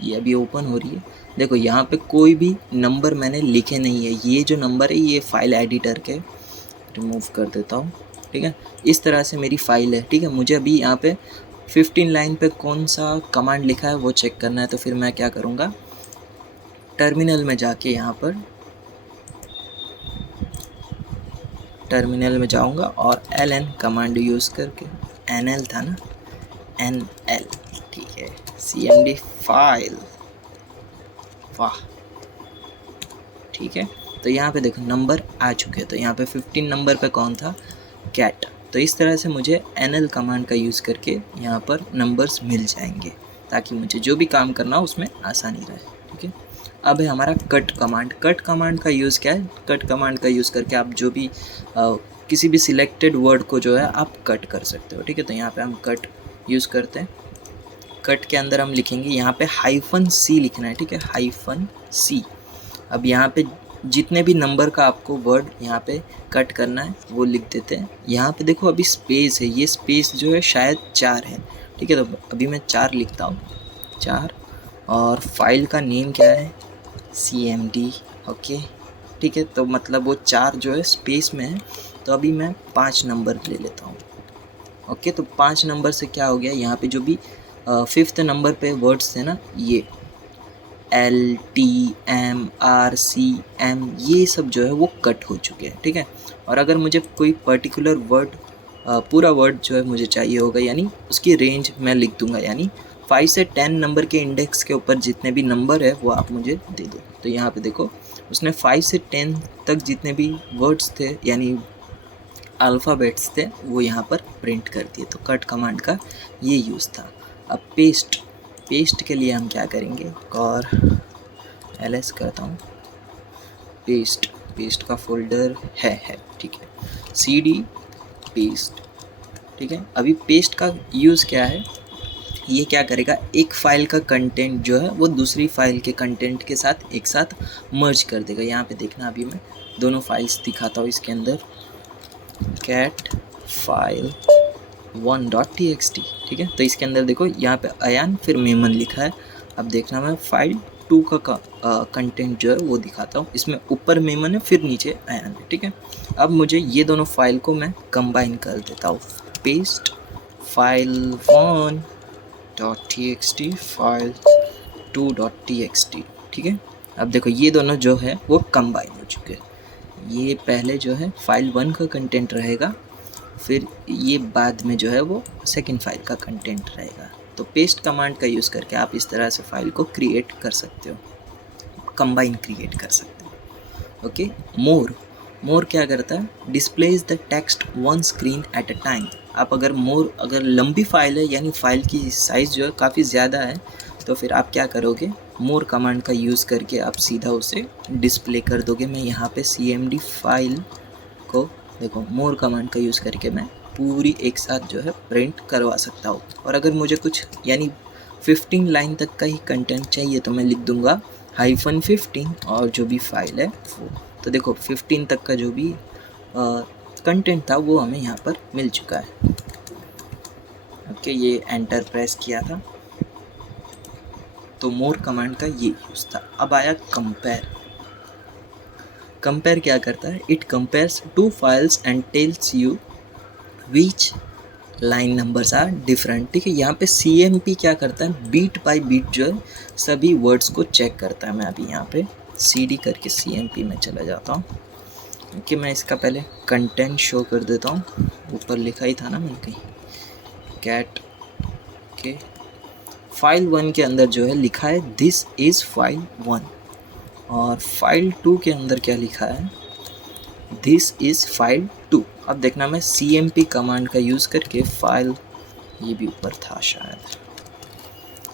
ये अभी ओपन हो रही है। देखो यहाँ पे कोई भी नंबर मैंने लिखे नहीं है, ये जो नंबर है ये फाइल एडिटर के, रिमूव कर देता हूँ, ठीक है। इस तरह से मेरी फाइल है, ठीक है। मुझे अभी यहाँ पे 15 लाइन पे कौन सा कमांड लिखा है वो चेक करना है, तो फिर मैं क्या करूँगा, टर्मिनल में जाके यहाँ पर टर्मिनल में जाऊँगा और ln कमांड यूज़ करके, nl था ना, nl, ठीक है, cmd फाइल, वाह, ठीक है। तो यहाँ पे देखो नंबर आ चुके हैं, तो यहाँ पे 15 नंबर पे कौन था, कैट। तो इस तरह से मुझे nl कमांड का यूज़ करके यहाँ पर नंबर्स मिल जाएंगे, ताकि मुझे जो भी काम करना हो उसमें आसानी रहे, ठीक है। अब है हमारा कट कमांड। कट कमांड का यूज़ क्या है, कट कमांड का यूज़ करके आप जो भी किसी भी सिलेक्टेड वर्ड को जो है आप कट कर सकते हो, ठीक है। तो यहाँ पे हम कट यूज़ करते हैं। कट के अंदर हम लिखेंगे यहाँ पे -c लिखना है, ठीक है, -c। अब यहाँ पे जितने भी नंबर का आपको वर्ड यहाँ पे कट करना है वो लिख देते हैं। यहाँ पे देखो अभी स्पेस है, ये स्पेस जो है शायद 4 है, ठीक है। तो अभी मैं 4 लिखता हूँ, 4, और फाइल का नेम क्या है, cmd, ओके, ठीक है। तो मतलब वो 4 जो है स्पेस में है, तो अभी मैं 5 नंबर ले लेता हूँ, ओके। तो 5 नंबर से क्या हो गया, यहाँ पे जो भी 5th नंबर पे वर्ड्स थे ना, ये L T M R C M, ये सब जो है वो कट हो चुके हैं, ठीक है। और अगर मुझे कोई पर्टिकुलर वर्ड, पूरा वर्ड जो है मुझे चाहिए होगा, यानी उसकी रेंज मैं लिख दूंगा, यानी 5 से 10 नंबर के इंडेक्स के ऊपर जितने भी नंबर है वो आप मुझे दे दो। तो यहाँ पे देखो उसने 5 से 10 तक जितने भी वर्ड्स थे यानी अल्फ़ाबेट्स थे वो यहाँ पर प्रिंट कर दिए। तो कट कमांड का ये यूज़ था। अब पेस्ट के लिए हम क्या करेंगे, और ls करता हूँ, पेस्ट का फोल्डर है, ठीक है, cd पेस्ट, ठीक है। अभी पेस्ट का यूज़ क्या है, ये क्या करेगा, एक फ़ाइल का कंटेंट जो है वो दूसरी फाइल के कंटेंट के साथ एक साथ मर्ज कर देगा। यहाँ पे देखना, अभी मैं दोनों फाइल्स दिखाता हूँ इसके अंदर, cat फाइल 1.txt, ठीक है। तो इसके अंदर देखो यहाँ पे अयान फिर मेमन लिखा है। अब देखना मैं फाइल 2 का कंटेंट जो है वो दिखाता हूँ, इसमें ऊपर मेमन है फिर नीचे अयान है, ठीक है। अब मुझे ये दोनों फाइल को मैं कंबाइन कर देता हूँ, paste file 1.txt file 2.txt, ठीक है। अब देखो ये दोनों जो है वो कंबाइन हो चुके हैं। ये पहले जो है फाइल 1 का कंटेंट रहेगा, फिर ये बाद में जो है वो सेकंड फाइल का कंटेंट रहेगा। तो पेस्ट कमांड का यूज़ करके आप इस तरह से फाइल को क्रिएट कर सकते हो, कंबाइन क्रिएट कर सकते हो, ओके। मोर क्या करता है, displays the text one screen at a time. आप अगर लंबी फाइल है यानी फाइल की साइज़ जो है काफ़ी ज़्यादा है, तो फिर आप क्या करोगे, मोर कमांड का यूज़ करके आप सीधा उसे डिस्प्ले कर दोगे। मैं यहाँ पे cmd फाइल को देखो मोर कमांड का यूज़ करके मैं पूरी एक साथ जो है प्रिंट करवा सकता हूँ। और अगर मुझे कुछ यानी 15 लाइन तक का ही कंटेंट चाहिए तो मैं लिख दूँगा -15 और जो भी फाइल है वो। तो देखो 15 तक का जो भी कंटेंट था वो हमें यहाँ पर मिल चुका है, ओके। ये एंटर प्रेस किया था, तो मोर कमांड का ये यूज़ था। अब आया कंपेयर क्या करता है, it compares 2 files and tells you which line numbers are different, ठीक है। यहाँ पे cmp क्या करता है, बीट बाय बीट जो है सभी वर्ड्स को चेक करता है। मैं अभी यहाँ पे cd करके cmp में चला जाता हूँ, कि मैं इसका पहले कंटेंट शो कर देता हूँ। ऊपर लिखा ही था ना मैंने कहीं, कैट के फाइल 1 के अंदर जो है लिखा है दिस इज़ फाइल 1, और फाइल 2 के अंदर क्या लिखा है, दिस इज़ फाइल 2। अब देखना मैं cmp कमांड का यूज़ करके फाइल, ये भी ऊपर था शायद,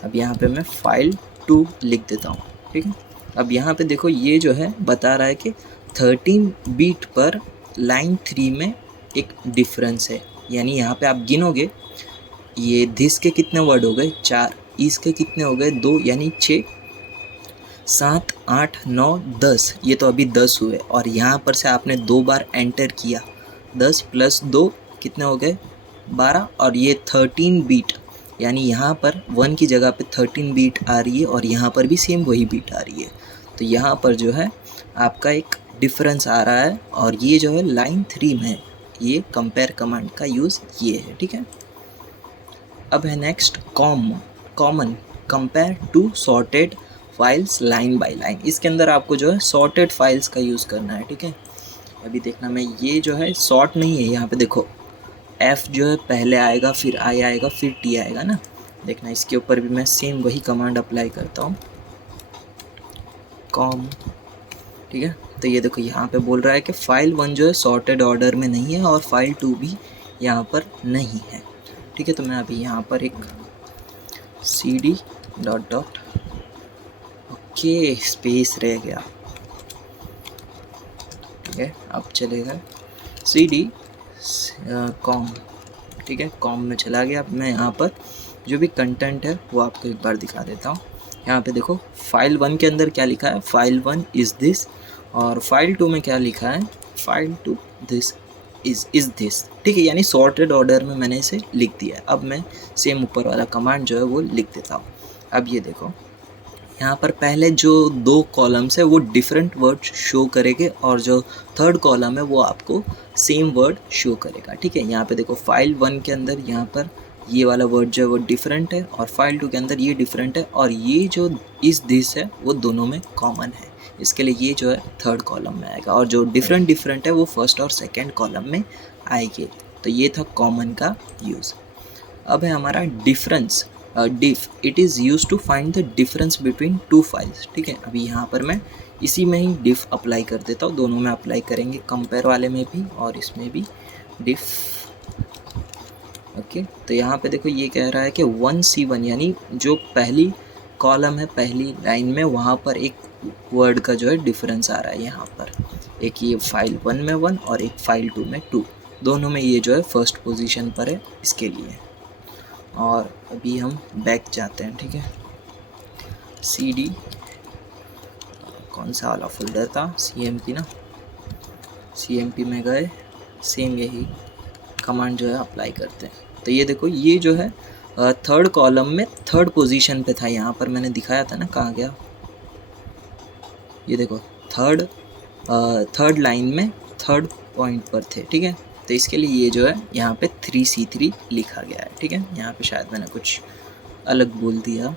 अब यहाँ पे मैं फाइल 2 लिख देता हूँ, ठीक है। अब यहाँ पे देखो ये जो है बता रहा है कि 13 बीट पर लाइन 3 में एक डिफरेंस है, यानी यहाँ पे आप गिनोगे, ये दिस के कितने वर्ड हो गए 4, इसके कितने हो गए 2, यानी 6, 7, 8, 9, 10, ये तो अभी 10 हुए, और यहाँ पर से आपने 2 बार एंटर किया, 10 + 2 कितने हो गए 12, और ये 13 बीट, यानी यहाँ पर 1 की जगह पे 13 बीट आ रही है और यहाँ पर भी सेम वही बीट आ रही है। तो यहाँ पर जो है आपका एक डिफरेंस आ रहा है, और ये जो है लाइन 3 में है, ये कंपेयर कमांड का यूज़ ये है, ठीक है। अब है next common compare to sorted files line by line. इसके अंदर आपको जो है सॉर्टेड फाइल्स का यूज़ करना है, ठीक है। अभी देखना मैं, ये जो है सॉर्ट नहीं है, यहाँ पे देखो F जो है पहले आएगा, फिर I आएगा, फिर T आएगा ना। देखना इसके ऊपर भी मैं सेम वही कमांड अप्लाई करता हूँ, कॉम, ठीक है। तो ये देखो यहाँ पे बोल रहा है कि फाइल 1 जो है सॉर्टेड ऑर्डर में नहीं है और फाइल 2 भी यहाँ पर नहीं है, ठीक है। तो मैं अभी यहाँ पर एक cd dot dot okay space रह गया, ठीक है। अब चलेगा cd कॉम, ठीक है, कॉम में चला गया। अब मैं यहाँ पर जो भी कंटेंट है वो आपको एक बार दिखा देता हूँ। यहाँ पे देखो फाइल 1 के अंदर क्या लिखा है, फाइल 1 इज़ दिस, और फाइल 2 में क्या लिखा है, फाइल 2 दिस इज़ दिस, ठीक है। यानी सॉर्टेड ऑर्डर में मैंने इसे लिख दिया है। अब मैं सेम ऊपर वाला कमांड जो है वो लिख देता हूँ। अब ये देखो यहाँ पर पहले जो 2 कॉलम्स है वो डिफरेंट वर्ड शो करेंगे, और जो थर्ड कॉलम है वो आपको सेम वर्ड शो करेगा, ठीक है। यहाँ पे देखो फाइल 1 के अंदर यहाँ पर ये वाला वर्ड जो है वो डिफरेंट है, और फाइल 2 के अंदर ये डिफरेंट है, और ये जो इस दिस है वो दोनों में कॉमन है, इसके लिए ये जो है थर्ड कॉलम में आएगा, और जो डिफरेंट है वो फर्स्ट और सेकेंड कॉलम में आएंगे। तो ये था कॉमन का यूज़। अब है हमारा difference, diff, it is use to find the difference between 2 files, ठीक है। अभी यहाँ पर मैं इसी में ही डिफ अप्लाई कर देता हूँ, दोनों में अप्लाई करेंगे, कंपेयर वाले में भी और इसमें भी डिफ, ओके। तो यहाँ पे देखो ये कह रहा है कि 1C1, यानी जो पहली कॉलम है पहली लाइन में, वहाँ पर एक वर्ड का जो है डिफरेंस आ रहा है यहाँ पर, एक ये फाइल 1 में 1 और एक फाइल 2 में 2, दोनों में ये जो है फर्स्ट पोजीशन पर है इसके लिए। और अभी हम बैक जाते हैं, ठीक है। cd कौन सा वाला फोल्डर था, cmp ना, cmp में गए, सेम यही कमांड जो है अप्लाई करते हैं। तो ये देखो ये जो है थर्ड कॉलम में थर्ड पोजीशन पे था, यहाँ पर मैंने दिखाया था ना, कहाँ गया, ये देखो थर्ड लाइन में थर्ड पॉइंट पर थे, ठीक है। तो इसके लिए ये जो है यहाँ पे 3C3 लिखा गया है, ठीक है। यहाँ पे शायद मैंने कुछ अलग बोल दिया।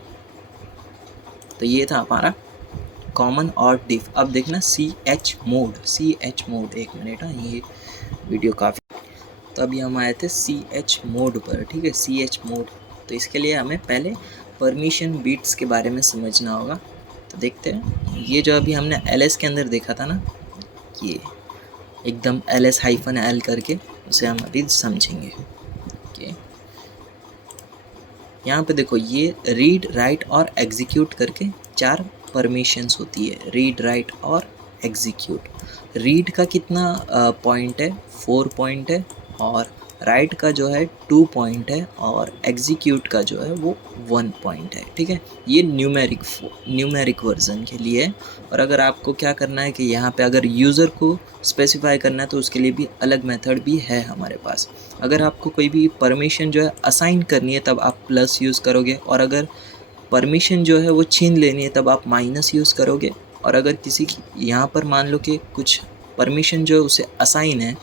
तो ये था हमारा कॉमन और डिफ। अब देखना ch मोड, एक मिनट, हाँ ये वीडियो काफ़ी, तो अभी हम आए थे ch मोड पर, ठीक है, ch मोड। तो इसके लिए हमें पहले परमिशन बीट्स के बारे में समझना होगा। तो देखते हैं, ये जो अभी हमने ls के अंदर देखा था ना, ये एकदम ls-l करके, उसे हम अभी समझेंगे। ओके, यहाँ पे देखो ये रीड, राइट और एग्जीक्यूट करके 4 परमिशंस होती है, रीड, राइट और एग्जीक्यूट। रीड का कितना पॉइंट है, 4 पॉइंट है, और राइट का जो है 2 पॉइंट है, और एग्जीक्यूट का जो है वो 1 पॉइंट है, ठीक है। ये न्यूमेरिक वर्जन के लिए है। और अगर आपको क्या करना है कि यहाँ पे अगर यूज़र को स्पेसिफाई करना है तो उसके लिए भी अलग मेथड भी है हमारे पास। अगर आपको कोई भी परमिशन जो है असाइन करनी है तब आप प्लस यूज़ करोगे, और अगर परमिशन जो है वो छीन लेनी है तब आप माइनस यूज़ करोगे। और अगर किसी की यहाँ पर मान लो कि कुछ परमिशन जो है उसे असाइन है,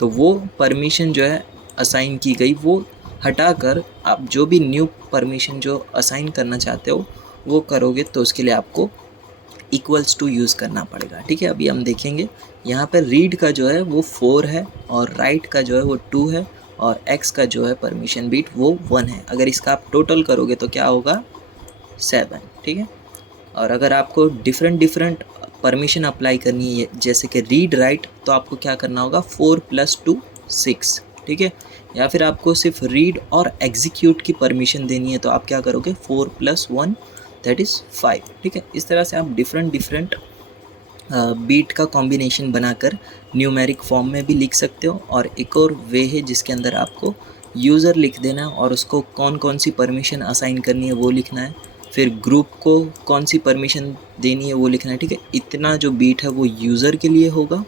तो वो परमिशन जो है असाइन की गई वो हटाकर आप जो भी न्यू परमिशन जो असाइन करना चाहते हो वो करोगे, तो उसके लिए आपको इक्वल्स टू यूज़ करना पड़ेगा, ठीक है। अभी हम देखेंगे यहाँ पर रीड का जो है वो 4 है, और राइट का जो है वो 2 है, और एक्स का जो है परमिशन बीट वो 1 है। अगर इसका आप टोटल करोगे तो क्या होगा, 7, ठीक है। और अगर आपको डिफरेंट परमिशन अप्लाई करनी है जैसे कि रीड राइट, तो आपको क्या करना होगा 4 + 2 6, ठीक है। या फिर आपको सिर्फ रीड और एग्जीक्यूट की परमिशन देनी है तो आप क्या करोगे 4 + 1 दैट इज़ 5, ठीक है। इस तरह से आप डिफरेंट बीट का कॉम्बिनेशन बनाकर न्यूमेरिक फॉर्म में भी लिख सकते हो। और एक और वे है जिसके अंदर आपको यूज़र लिख देना है और उसको कौन कौन सी परमिशन असाइन करनी है वो लिखना है, फिर ग्रुप को कौन सी परमिशन देनी है वो लिखना है, ठीक है। इतना जो बीट है वो यूज़र के लिए होगा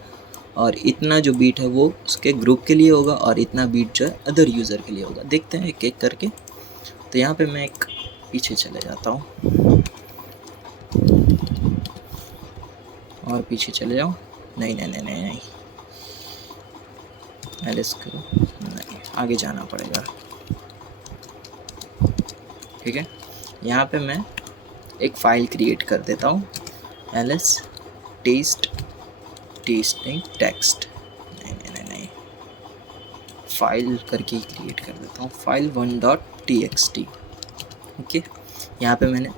और इतना जो बीट है वो उसके ग्रुप के लिए होगा और इतना बीट जो है अदर यूज़र के लिए होगा। देखते हैं एक एक करके। तो यहाँ पे मैं एक पीछे चले जाता हूँ और पीछे चले जाओ। नहीं नहीं नहीं नहीं नहीं, एलिस करो, नहीं आगे जाना पड़ेगा, ठीक है। यहाँ पे मैं एक फ़ाइल क्रिएट कर देता हूँ, एलिस टेस्टिंग टेक्स्ट, नहीं नहीं नहीं नहीं, फाइल करके ही क्रिएट कर देता हूँ, file1.txt, ओके। यहाँ पे मैंने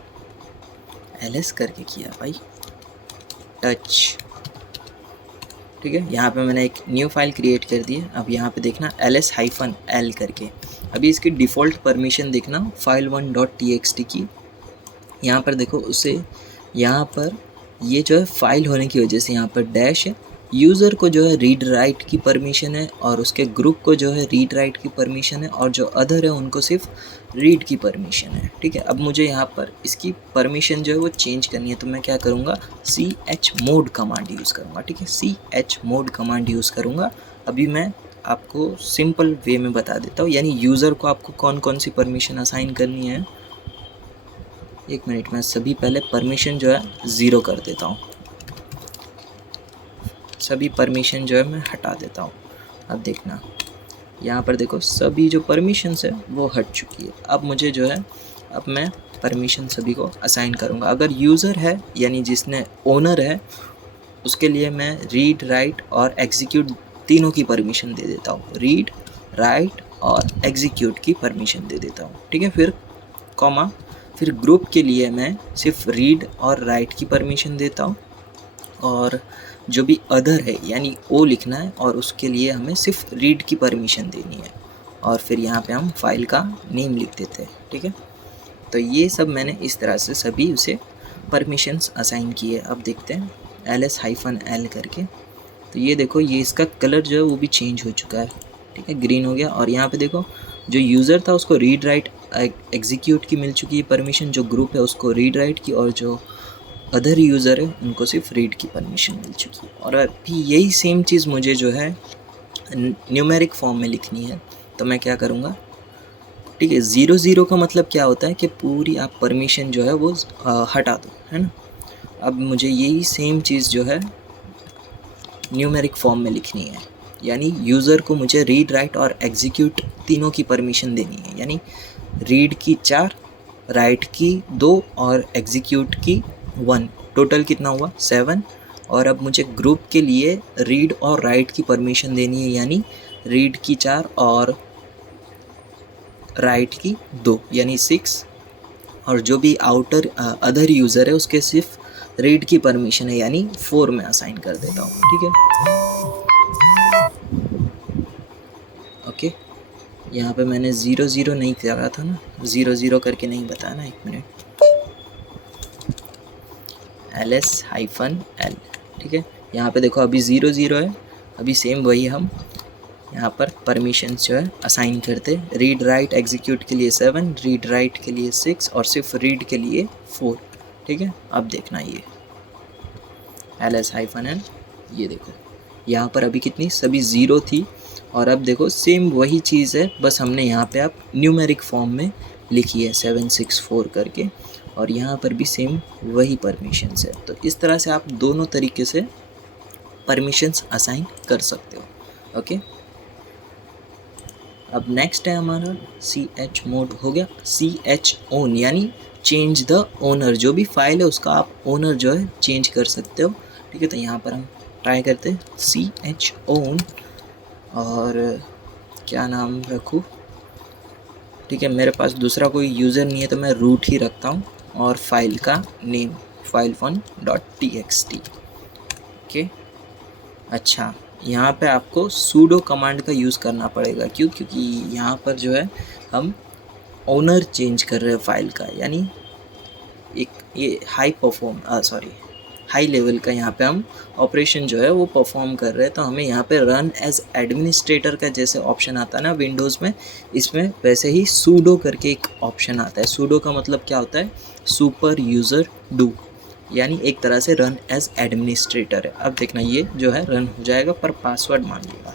एलिस करके किया भाई, टच, ठीक है। यहाँ पे मैंने एक न्यू फाइल क्रिएट कर दी है। अब यहाँ पे देखना ls-l करके, अभी इसकी डिफ़ॉल्ट परमिशन देखना file1.txt की। यहाँ पर देखो उसे, यहाँ पर ये जो है फाइल होने की वजह से यहाँ पर डैश है। यूज़र को जो है रीड राइट की परमिशन है और उसके ग्रुप को जो है रीड राइट की परमिशन है और जो अदर है उनको सिर्फ रीड की परमिशन है, ठीक है। अब मुझे यहाँ पर इसकी परमिशन जो है वो चेंज करनी है तो मैं क्या करूँगा chmod कमांड यूज़ करूँगा, ठीक है। chmod कमांड यूज़ करूँगा। अभी मैं आपको सिंपल वे में बता देता हूँ, यानी यूज़र को आपको कौन कौन सी परमिशन असाइन करनी है। एक मिनट में सभी पहले परमिशन जो है 0 कर देता हूँ, सभी परमिशन जो है मैं हटा देता हूँ। अब देखना यहाँ पर देखो सभी जो परमिशंस है वो हट चुकी है। अब मुझे जो है, अब मैं परमिशन सभी को असाइन करूँगा। अगर यूज़र है यानी जिसने ओनर है उसके लिए मैं रीड राइट और एग्जीक्यूट तीनों की परमिशन दे देता हूँ, रीड राइट और एग्जीक्यूट की परमिशन दे देता हूँ, ठीक है। फिर कॉमा, फिर ग्रुप के लिए मैं सिर्फ रीड और राइट की परमिशन देता हूँ और जो भी अदर है यानी ओ लिखना है और उसके लिए हमें सिर्फ रीड की परमिशन देनी है और फिर यहाँ पे हम फाइल का नेम लिख देते हैं, ठीक है। तो ये सब मैंने इस तरह से सभी उसे परमिशंस असाइन किए। अब देखते हैं ls-l करके, तो ये देखो ये इसका कलर जो है वो भी चेंज हो चुका है, ठीक है, ग्रीन हो गया। और यहाँ पे देखो जो यूज़र था उसको रीड राइट एग्जीक्यूट की मिल चुकी है परमिशन, जो ग्रुप है उसको रीड राइट की और जो अदर यूज़र है उनको सिर्फ रीड की परमिशन मिल चुकी है। और अभी यही सेम चीज़ मुझे जो है न्यूमेरिक फॉर्म में लिखनी है तो मैं क्या करूँगा, ठीक है। 0 का मतलब क्या होता है कि पूरी आप परमिशन जो है वो हटा दो, है ना। अब मुझे यही सेम चीज़ जो है न्यूमेरिक फॉर्म में लिखनी है, यानी यूज़र को मुझे रीड राइट और एग्जीक्यूट तीनों की परमिशन देनी है, यानी रीड की 4, राइट की 2 और एग्जीक्यूट की 1, टोटल कितना हुआ 7। और अब मुझे ग्रुप के लिए रीड और राइट की परमिशन देनी है, यानी रीड की 4 और राइट की 2 यानी 6। और जो भी आउटर अदर यूज़र है उसके सिर्फ रीड की परमिशन है यानी 4 में असाइन कर देता हूँ, ठीक है। ओके, यहाँ पे मैंने 0 नहीं करा था ना, 0 करके नहीं बताया ना, एक मिनट, ls-l, ठीक है। यहाँ पे देखो अभी 0 है, अभी सेम वही हम यहाँ पर परमिशंस जो है असाइन करते, रीड राइट एग्जीक्यूट के लिए 7, रीड राइट के लिए 6 और सिर्फ रीड के लिए 4, ठीक है। अब देखना ये ls-l, ये देखो यहाँ पर अभी कितनी सभी 0 थी और अब देखो सेम वही चीज़ है, बस हमने यहाँ पे आप न्यूमेरिक फॉर्म में लिखी है 764 करके और यहाँ पर भी सेम वही परमिशंस है। तो इस तरह से आप दोनों तरीके से परमिशंस असाइन कर सकते हो, ओके। अब नेक्स्ट है हमारा chmod हो गया, chown यानी चेंज द ओनर, जो भी फाइल है उसका आप ओनर जो है चेंज कर सकते हो, ठीक है। तो यहाँ पर हम ट्राई करते हैं chown और क्या नाम रखूँ, ठीक है। मेरे पास दूसरा कोई यूज़र नहीं है तो मैं रूट ही रखता हूँ और फाइल का नेम file1.txt, ओके। अच्छा, यहाँ पे आपको सूडो कमांड का यूज़ करना पड़ेगा। क्यों? क्योंकि यहाँ पर जो है हम ओनर चेंज कर रहे हैं फाइल का, यानी एक ये हाई लेवल का यहाँ पे हम ऑपरेशन जो है वो परफॉर्म कर रहे हैं। तो हमें यहाँ पे रन एज एडमिनिस्ट्रेटर का जैसे ऑप्शन आता है ना विंडोज़ में, इसमें वैसे ही सूडो करके एक ऑप्शन आता है। सूडो का मतलब क्या होता है? सुपर यूज़र डू, यानी एक तरह से रन एज एडमिनिस्ट्रेटर है। अब देखना ये जो है रन हो जाएगा, पर पासवर्ड मांगेगा।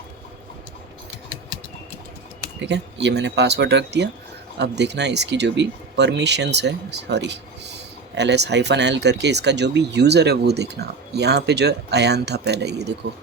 ठीक है, ये मैंने पासवर्ड रख दिया। अब देखना इसकी जो भी परमिशंस है, ls-l करके इसका जो भी यूज़र है वो देखना आप। यहाँ पे जो है अयान था पहले, ये देखो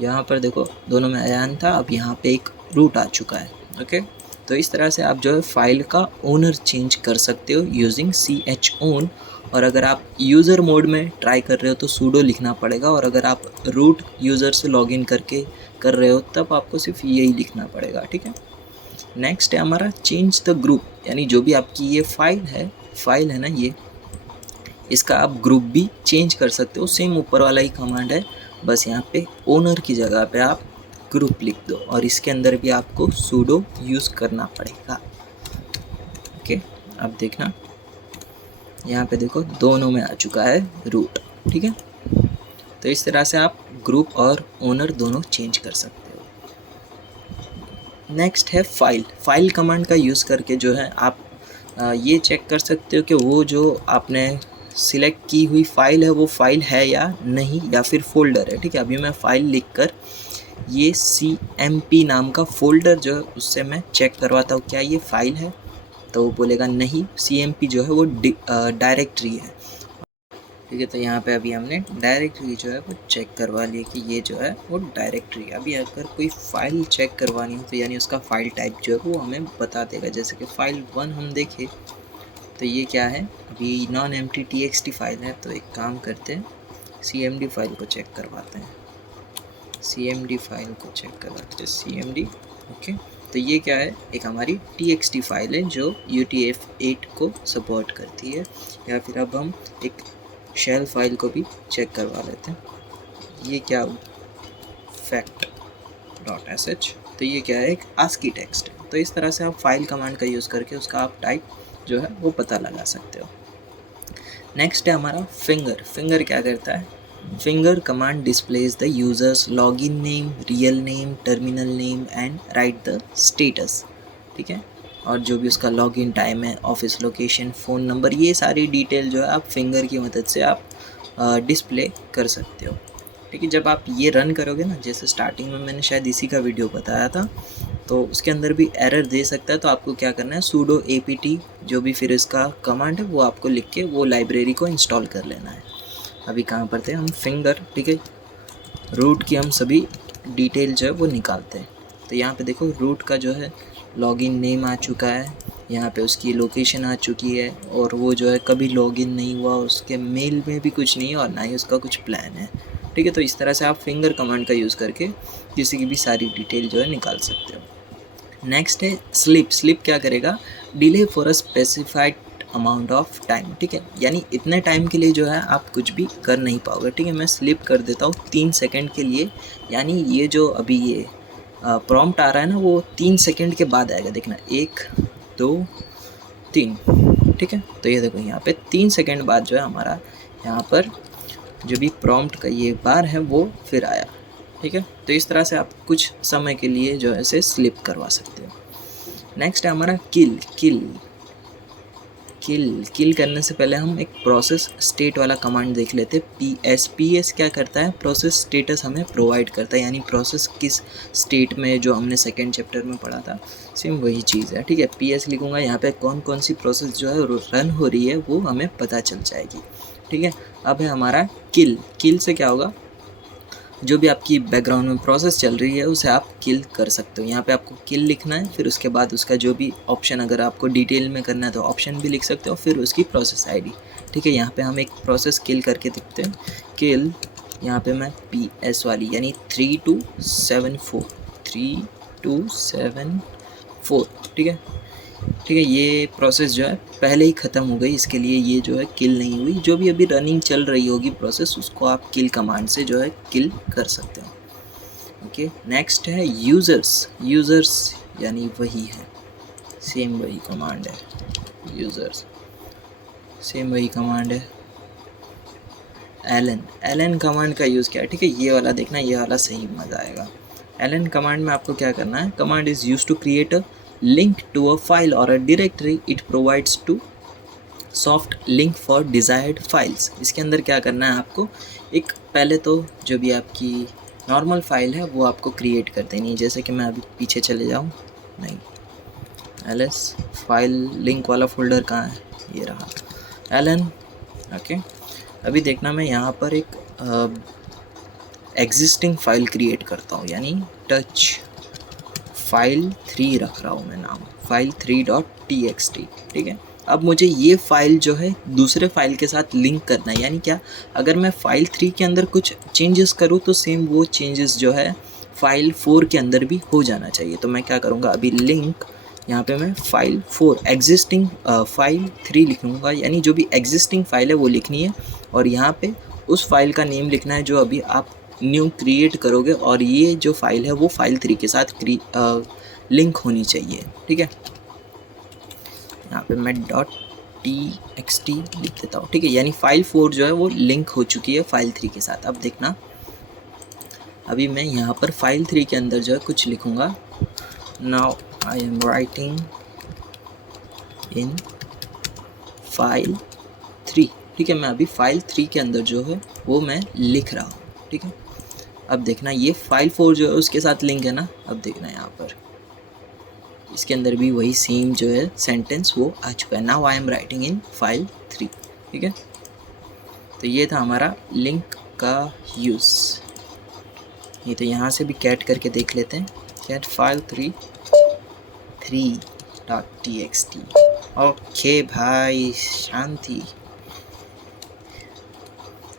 यहाँ पर देखो दोनों में अयान था, अब यहाँ पे एक रूट आ चुका है। ओके, तो इस तरह से आप जो है फाइल का ओनर चेंज कर सकते हो यूजिंग chown। और अगर आप यूज़र मोड में ट्राई कर रहे हो तो सूडो लिखना पड़ेगा, और अगर आप रूट यूज़र से लॉगिन करके कर रहे हो तब आपको सिर्फ यही लिखना पड़ेगा। ठीक है, नेक्स्ट है हमारा चेंज द ग्रुप, यानी जो भी आपकी ये फाइल है ना, ये इसका आप ग्रुप भी चेंज कर सकते हो। सेम ऊपर वाला ही कमांड है, बस यहाँ पे ओनर की जगह पे आप ग्रुप लिख दो, और इसके अंदर भी आपको सूडो यूज़ करना पड़ेगा। ओके, अब देखना यहाँ पे देखो दोनों में आ चुका है रूट। ठीक है, तो इस तरह से आप ग्रुप और ओनर दोनों चेंज कर सकते हो। नेक्स्ट है फाइल कमांड का यूज़ करके जो है आप ये चेक कर सकते हो कि वो जो आपने सिलेक्ट की हुई फाइल है वो फाइल है या नहीं, या फिर फोल्डर है। ठीक है, अभी मैं फाइल लिखकर ये CMP नाम का फ़ोल्डर जो है उससे मैं चेक करवाता हूँ क्या ये फ़ाइल है, तो वो बोलेगा नहीं, CMP जो है वो डायरेक्टरी है। ठीक है, तो यहाँ पे अभी हमने डायरेक्टरी जो है वो चेक करवा लिया कि ये जो है वो डायरेक्टरी है। अभी अगर कोई फ़ाइल चेक करवानी हो तो यानी उसका फ़ाइल टाइप जो है वो हमें बता देगा। जैसे कि फ़ाइल 1 हम देखें तो ये क्या है, अभी नॉन एम्प्टी TXT फाइल है। तो एक काम करते हैं, CMD फाइल को चेक करवाते हैं। CMD फाइल को चेक करवाते हैं, CMD। ओके, तो ये क्या है, एक हमारी TXT फाइल है जो UTF-8 को सपोर्ट करती है। या फिर अब हम एक शेल फाइल को भी चेक करवा लेते हैं। ये क्या, fact.sh, तो ये क्या है, एक ASCII टेक्स्ट है। तो इस तरह से आप फाइल कमांड का यूज़ करके उसका आप टाइप जो है वो पता लगा सकते हो। नेक्स्ट है हमारा फिंगर क्या करता है, finger command displays the users login name, real name, terminal name and right the status. ठीक है, और जो भी उसका लॉगिन टाइम है, ऑफिस लोकेशन, फ़ोन नंबर, ये सारी डिटेल जो है आप फिंगर की मदद से आप डिस्प्ले कर सकते हो। ठीक है, जब आप ये रन करोगे ना, जैसे स्टार्टिंग में मैंने शायद इसी का वीडियो बताया था, तो उसके अंदर भी एरर दे सकता है। तो आपको क्या करना है, sudo apt जो भी फिर इसका कमांड है वो आपको लिख के वो लाइब्रेरी को इंस्टॉल कर लेना है। अभी कहाँ पर थे हम, फिंगर। ठीक है, रूट की हम सभी डिटेल जो है वो निकालते हैं। तो यहाँ पे देखो रूट का जो है लॉगिन नेम आ चुका है, यहाँ पे उसकी लोकेशन आ चुकी है, और वो जो है कभी लॉगिन नहीं हुआ, उसके मेल में भी कुछ नहीं है और ना ही उसका कुछ प्लान है। ठीक है, तो इस तरह से आप फिंगर कमांड का यूज़ करके किसी की भी सारी डिटेल जो है निकाल सकते हो। नेक्स्ट है स्लिप क्या करेगा, delay for a specified amount of time. ठीक है, यानी इतने टाइम के लिए जो है आप कुछ भी कर नहीं पाओगे। ठीक है, मैं स्लिप कर देता हूँ 3 सेकंड के लिए, यानी ये जो अभी ये प्रॉम्प्ट आ रहा है ना वो 3 सेकंड के बाद आएगा। देखना 1 2 3। ठीक है, तो ये देखो यहाँ पे 3 सेकंड बाद जो है हमारा यहाँ पर जो भी प्रॉम्प्ट का ये बार है वो फिर आया। ठीक है, तो इस तरह से आप कुछ समय के लिए जो है इसे स्लिप करवा सकते हो। नेक्स्ट है हमारा किल करने से पहले हम एक प्रोसेस स्टेट वाला कमांड देख लेते हैं। PS क्या करता है, प्रोसेस स्टेटस हमें प्रोवाइड करता है, यानी प्रोसेस किस स्टेट में, जो हमने सेकेंड चैप्टर में पढ़ा था सेम वही चीज़ है। ठीक है, PS लिखूँगा, यहाँ पे कौन कौन सी प्रोसेस जो है रन हो रही है वो हमें पता चल जाएगी। ठीक है, अब है हमारा किल से क्या होगा, जो भी आपकी बैकग्राउंड में प्रोसेस चल रही है उसे आप किल कर सकते हो। यहाँ पे आपको किल लिखना है, फिर उसके बाद उसका जो भी ऑप्शन, अगर आपको डिटेल में करना है तो ऑप्शन भी लिख सकते हो, फिर उसकी प्रोसेस आईडी। ठीक है, यहाँ पे हम एक प्रोसेस किल करके देखते हैं। किल, यहाँ पे मैं PS वाली यानी 3274 ठीक है, ठीक है, ये प्रोसेस जो है पहले ही ख़त्म हो गई, इसके लिए ये जो है किल नहीं हुई। जो भी अभी रनिंग चल रही होगी प्रोसेस, उसको आप किल कमांड से जो है किल कर सकते हो। ओके, नेक्स्ट है यूज़र्स। यूज़र्स यानी वही है, सेम वही कमांड है, यूज़र्स सेम वही कमांड है। एलन कमांड का यूज़ क्या है, ठीक है, ये वाला देखना, ये वाला सही मज़ा आएगा। एलन कमांड में आपको क्या करना है, command is use to create a link to a file और a directory, it provides to soft link for desired files. इसके अंदर क्या करना है आपको, एक पहले तो जो भी आपकी नॉर्मल फाइल है वो आपको क्रिएट कर देनी है। जैसे कि मैं अभी पीछे चले जाऊँ, नहीं, ls फाइल लिंक वाला फोल्डर कहाँ है, ये रहा एलन। ओके, अभी देखना मैं यहाँ पर एक एग्जिस्टिंग फाइल क्रिएट करता हूँ, यानी टच फाइल 3 रख रहा हूँ मैं नाम, file3.txt। ठीक है, अब मुझे ये फाइल जो है दूसरे फाइल के साथ लिंक करना है, यानी क्या, अगर मैं फाइल 3 के अंदर कुछ चेंजेस करूँ तो सेम वो चेंजेस जो है फाइल 4 के अंदर भी हो जाना चाहिए। तो मैं क्या करूँगा, अभी लिंक यहाँ पे मैं फाइल 4 एग्जिस्टिंग फाइल 3 लिखूँगा, यानी जो भी एग्जिस्टिंग फाइल है वो लिखनी है, और यहाँ पे उस फाइल का नेम लिखना है जो अभी आप न्यू क्रिएट करोगे, और ये जो फाइल है वो फाइल 3 के साथ लिंक होनी चाहिए। ठीक है, यहाँ पे मैं .txt लिख देता हूँ। ठीक है, यानी फाइल 4 जो है वो लिंक हो चुकी है फाइल 3 के साथ। अब देखना, अभी मैं यहाँ पर फाइल 3 के अंदर जो है कुछ लिखूँगा, now I am writing in file 3। ठीक है, मैं अभी फाइल 3 के अंदर जो है वो मैं लिख रहा हूँ। ठीक है, अब देखना ये फाइल 4 जो है उसके साथ लिंक है ना। अब देखना यहाँ पर इसके अंदर भी वही सेम जो है सेंटेंस वो आ चुका है, now I am writing in file 3। ठीक है, तो ये था हमारा लिंक का यूज़। ये तो यहाँ से भी कैट करके देख लेते हैं, कैट फाइल 3.txt। ओके भाई, शांति।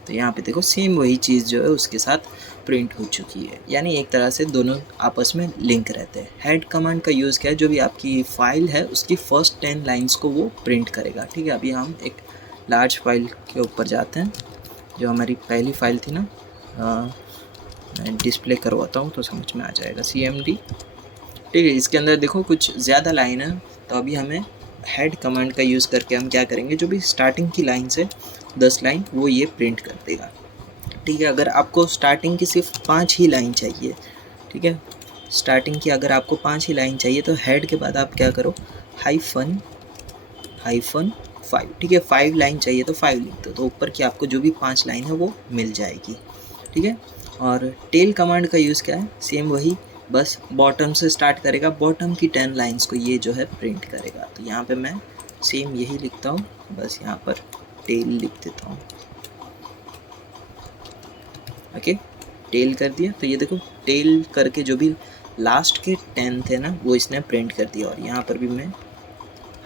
तो यहाँ पे देखो सेम वही चीज़ जो है उसके साथ प्रिंट हो चुकी है, यानी एक तरह से दोनों आपस में लिंक रहते हैं। हेड कमांड का यूज़ क्या है, जो भी आपकी फ़ाइल है उसकी फ़र्स्ट 10 लाइंस को वो प्रिंट करेगा। ठीक है, अभी हम एक लार्ज फाइल के ऊपर जाते हैं, जो हमारी पहली फ़ाइल थी ना, मैं डिस्प्ले करवाता हूँ तो समझ में आ जाएगा, cmd। ठीक है, इसके अंदर देखो कुछ ज़्यादा लाइन है, तो अभी हमें हेड कमांड का यूज़ करके हम क्या करेंगे, जो भी स्टार्टिंग की लाइन से 10 लाइन वो ये प्रिंट कर देगा। ठीक है, अगर आपको स्टार्टिंग की सिर्फ 5 ही लाइन चाहिए, ठीक है, स्टार्टिंग की अगर आपको 5 ही लाइन चाहिए तो हेड के बाद आप क्या करो, हाइफन 5। ठीक है, 5 लाइन चाहिए तो 5 लिख दो, तो ऊपर की आपको जो भी 5 लाइन है वो मिल जाएगी। ठीक है, और टेल कमांड का यूज़ क्या है, सेम वही, बस बॉटम से स्टार्ट करेगा, बॉटम की 10 लाइन्स को ये जो है प्रिंट करेगा। तो यहाँ पे मैं सेम यही लिखता हूँ, बस यहाँ पर टेल लिख देता हूँ। ओके, टेल कर दिया, तो ये देखो टेल करके जो भी लास्ट के 10 थे ना वो इसने प्रिंट कर दिया, और यहाँ पर भी मैं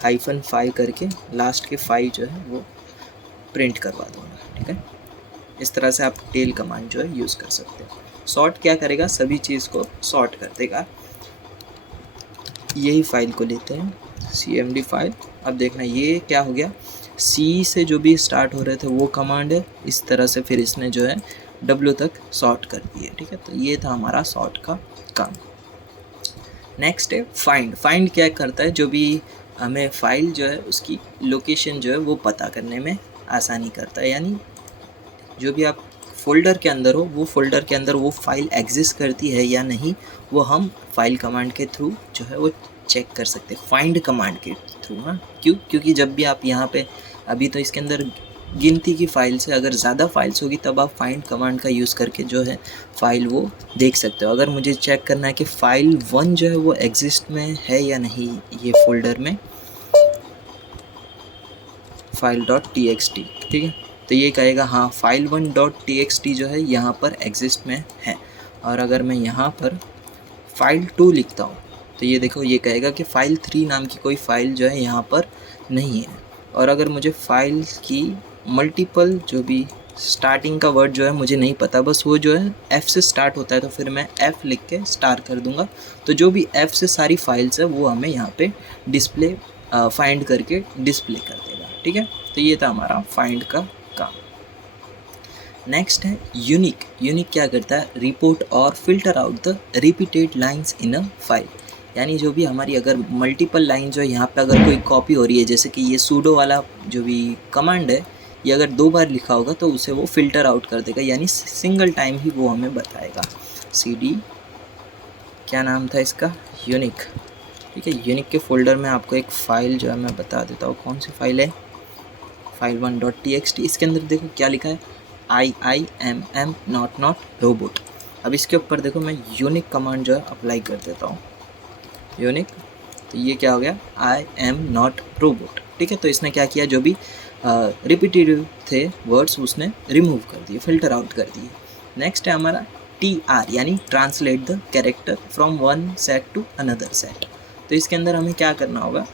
-5 करके लास्ट के 5 जो है वो प्रिंट करवा दूँगा। ठीक है, इस तरह से आप टेल कमांड जो है यूज़ कर सकते हैं। सॉर्ट क्या करेगा, सभी चीज़ को सॉर्ट कर देगा। यही फाइल को लेते हैं, cmd फाइल। अब देखना ये क्या हो गया, C से जो भी स्टार्ट हो रहे थे वो कमांड है, इस तरह से फिर इसने जो है W तक सॉर्ट कर दिए। ठीक है, तो ये था हमारा सॉर्ट का काम। नेक्स्ट है फाइंड। फाइंड क्या करता है, जो भी हमें फाइल जो है उसकी लोकेशन जो है वो पता करने में आसानी करता है, यानी जो भी आप फोल्डर के अंदर हो वो फोल्डर के अंदर वो फाइल एग्जिस्ट करती है या नहीं, वो हम फाइल कमांड के थ्रू जो है वो चेक कर सकते हैं, फाइंड कमांड के थ्रू ना। क्योंकि जब भी आप यहाँ पे, अभी तो इसके अंदर गिनती की फाइल्स है, अगर ज़्यादा फाइल्स होगी तब आप फाइंड कमांड का यूज़ करके जो है फाइल वो देख सकते हो। अगर मुझे चेक करना है कि फाइल 1 जो है वो एग्जिस्ट में है या नहीं ये फोल्डर में, file.txt। ठीक है, तो ये कहेगा हाँ file1.txt जो है यहाँ पर एग्जिस्ट में है। और अगर मैं यहाँ पर फाइल 2 लिखता हूँ तो ये देखो ये कहेगा कि फाइल 3 नाम की कोई फ़ाइल जो है यहाँ पर नहीं है। और अगर मुझे फ़ाइल की मल्टीपल जो भी स्टार्टिंग का वर्ड जो है मुझे नहीं पता, बस वो जो है F से स्टार्ट होता है, तो फिर मैं F लिख के स्टार कर दूंगा। तो जो भी F से सारी फाइल्स है वो हमें यहाँ पे डिस्प्ले फाइंड करके डिस्प्ले कर देगा, ठीक है। तो ये था हमारा फाइंड का काम। नेक्स्ट है यूनिक। यूनिक क्या करता है, रिपोर्ट और filter out the repeated lines in a file. यानी जो भी हमारी अगर मल्टीपल लाइन जो है यहाँ पे अगर कोई कॉपी हो रही है, जैसे कि ये सूडो वाला जो भी कमांड है, ये अगर 2 बार लिखा होगा तो उसे वो फिल्टर आउट कर देगा, यानी सिंगल टाइम ही वो हमें बताएगा। CD क्या नाम था इसका, यूनिक, ठीक है। यूनिक के फोल्डर में आपको एक फ़ाइल जो है मैं बता देता हूँ कौन सी फाइल है, file1.txt। इसके अंदर देखो क्या लिखा है, IIMM नॉट रोबोट। अब इसके ऊपर देखो मैं यूनिक कमांड जो है अप्लाई कर देता हूँ, यूनिक, तो ये क्या हो गया, आई एम नॉट रोबोट, ठीक है। तो इसने क्या किया, जो भी रिपीटेटिव थे वर्ड्स उसने रिमूव कर दिए, फिल्टर आउट कर दिए। नेक्स्ट है हमारा TR, यानी translate the character from one set to another set. तो इसके अंदर हमें क्या करना होगा,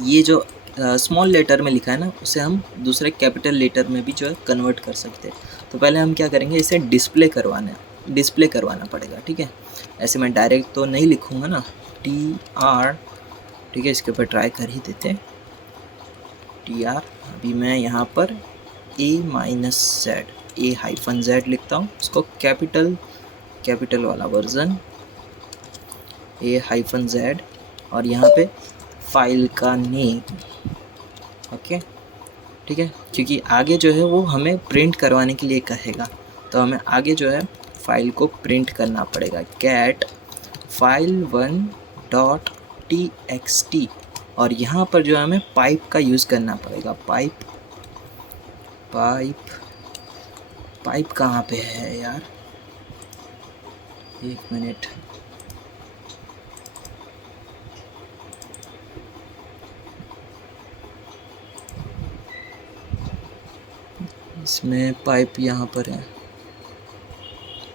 ये जो स्मॉल लेटर में लिखा है ना, उसे हम दूसरे कैपिटल लेटर में भी जो है कन्वर्ट कर सकते हैं। तो पहले हम क्या करेंगे, इसे डिस्प्ले करवाना पड़ेगा, ठीक है। ऐसे मैं डायरेक्ट तो नहीं लिखूँगा ना, TR, ठीक है। इसके ऊपर ट्राई कर ही देते हैं, TR। अभी मैं यहाँ पर A-Z लिखता हूँ, उसको कैपिटल वाला वर्जन A-Z, और यहाँ पे फाइल का नेम, ओके, ठीक है। क्योंकि आगे जो है वो हमें प्रिंट करवाने के लिए कहेगा, तो हमें आगे जो है फाइल को प्रिंट करना पड़ेगा, get file1.txt। और यहाँ पर जो हमें पाइप का यूज़ करना पड़ेगा, पाइप कहाँ पे है यार, एक मिनट, इसमें पाइप यहाँ पर है,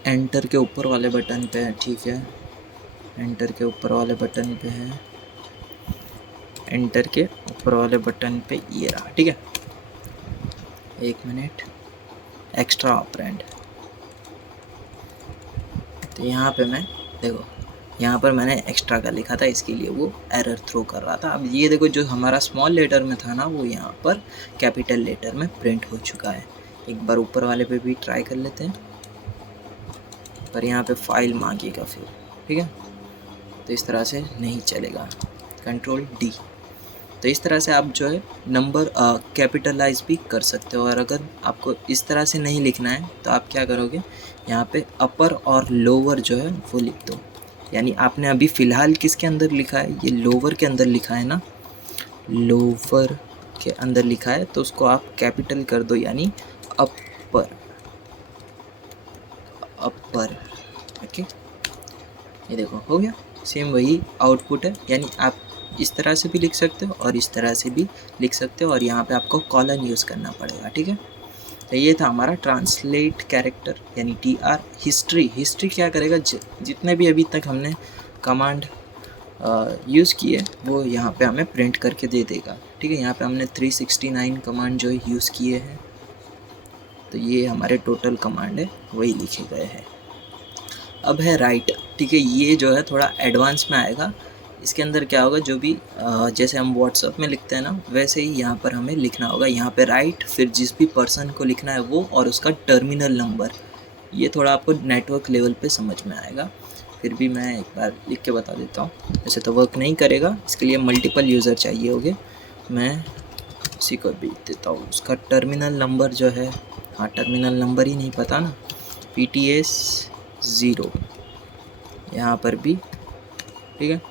एंटर के ऊपर वाले बटन पे है, ठीक है। एंटर के ऊपर वाले बटन पे है, एंटर के ऊपर वाले बटन पे ये रहा, ठीक है। एक मिनट, एक्स्ट्रा ऑपरेंड, तो यहाँ पे मैं देखो, यहाँ पर मैंने एक्स्ट्रा का लिखा था, इसके लिए वो एरर थ्रो कर रहा था। अब ये देखो, जो हमारा स्मॉल लेटर में था ना, वो यहाँ पर कैपिटल लेटर में प्रिंट हो चुका है। एक बार ऊपर वाले पे भी ट्राई कर लेते हैं, पर यहाँ पे फाइल मांगेगा फिर, ठीक है। तो इस तरह से नहीं चलेगा, Ctrl D। तो इस तरह से आप जो है नंबर कैपिटलाइज भी कर सकते हो। और अगर आपको इस तरह से नहीं लिखना है तो आप क्या करोगे, यहाँ पे अपर और लोअर जो है वो लिख दो। यानी आपने अभी फ़िलहाल किसके अंदर लिखा है, ये लोअर के अंदर लिखा है ना, लोअर के अंदर लिखा है, तो उसको आप कैपिटल कर दो, यानी अपर, ओके। ये देखो हो गया, सेम वही आउटपुट है। यानी आप इस तरह से भी लिख सकते हो और इस तरह से भी लिख सकते हो, और यहाँ पे आपको कॉलन यूज़ करना पड़ेगा, ठीक है। तो ये था हमारा ट्रांसलेट कैरेक्टर, यानी TR। हिस्ट्री क्या करेगा, जितने भी अभी तक हमने कमांड यूज़ किए वो यहाँ पे हमें प्रिंट करके दे देगा, ठीक है। यहाँ पे हमने 369 कमांड जो यूज़ किए हैं, तो ये हमारे टोटल कमांड है वही लिखे गए हैं। अब है राइट, ठीक है। ये जो है थोड़ा एडवांस में आएगा। इसके अंदर क्या होगा, जो भी जैसे हम व्हाट्सएप में लिखते हैं ना, वैसे ही यहाँ पर हमें लिखना होगा। यहाँ पे राइट, फिर जिस भी पर्सन को लिखना है वो, और उसका टर्मिनल नंबर। ये थोड़ा आपको नेटवर्क लेवल पे समझ में आएगा, फिर भी मैं एक बार लिख के बता देता हूँ। वैसे तो वर्क नहीं करेगा, इसके लिए मल्टीपल यूज़र चाहिए होंगे। मैं इसी को भी देता हूँ, उसका टर्मिनल नंबर जो है, हाँ टर्मिनल नंबर ही नहीं पता ना, PTS 0, यहाँ पर भी, ठीक है।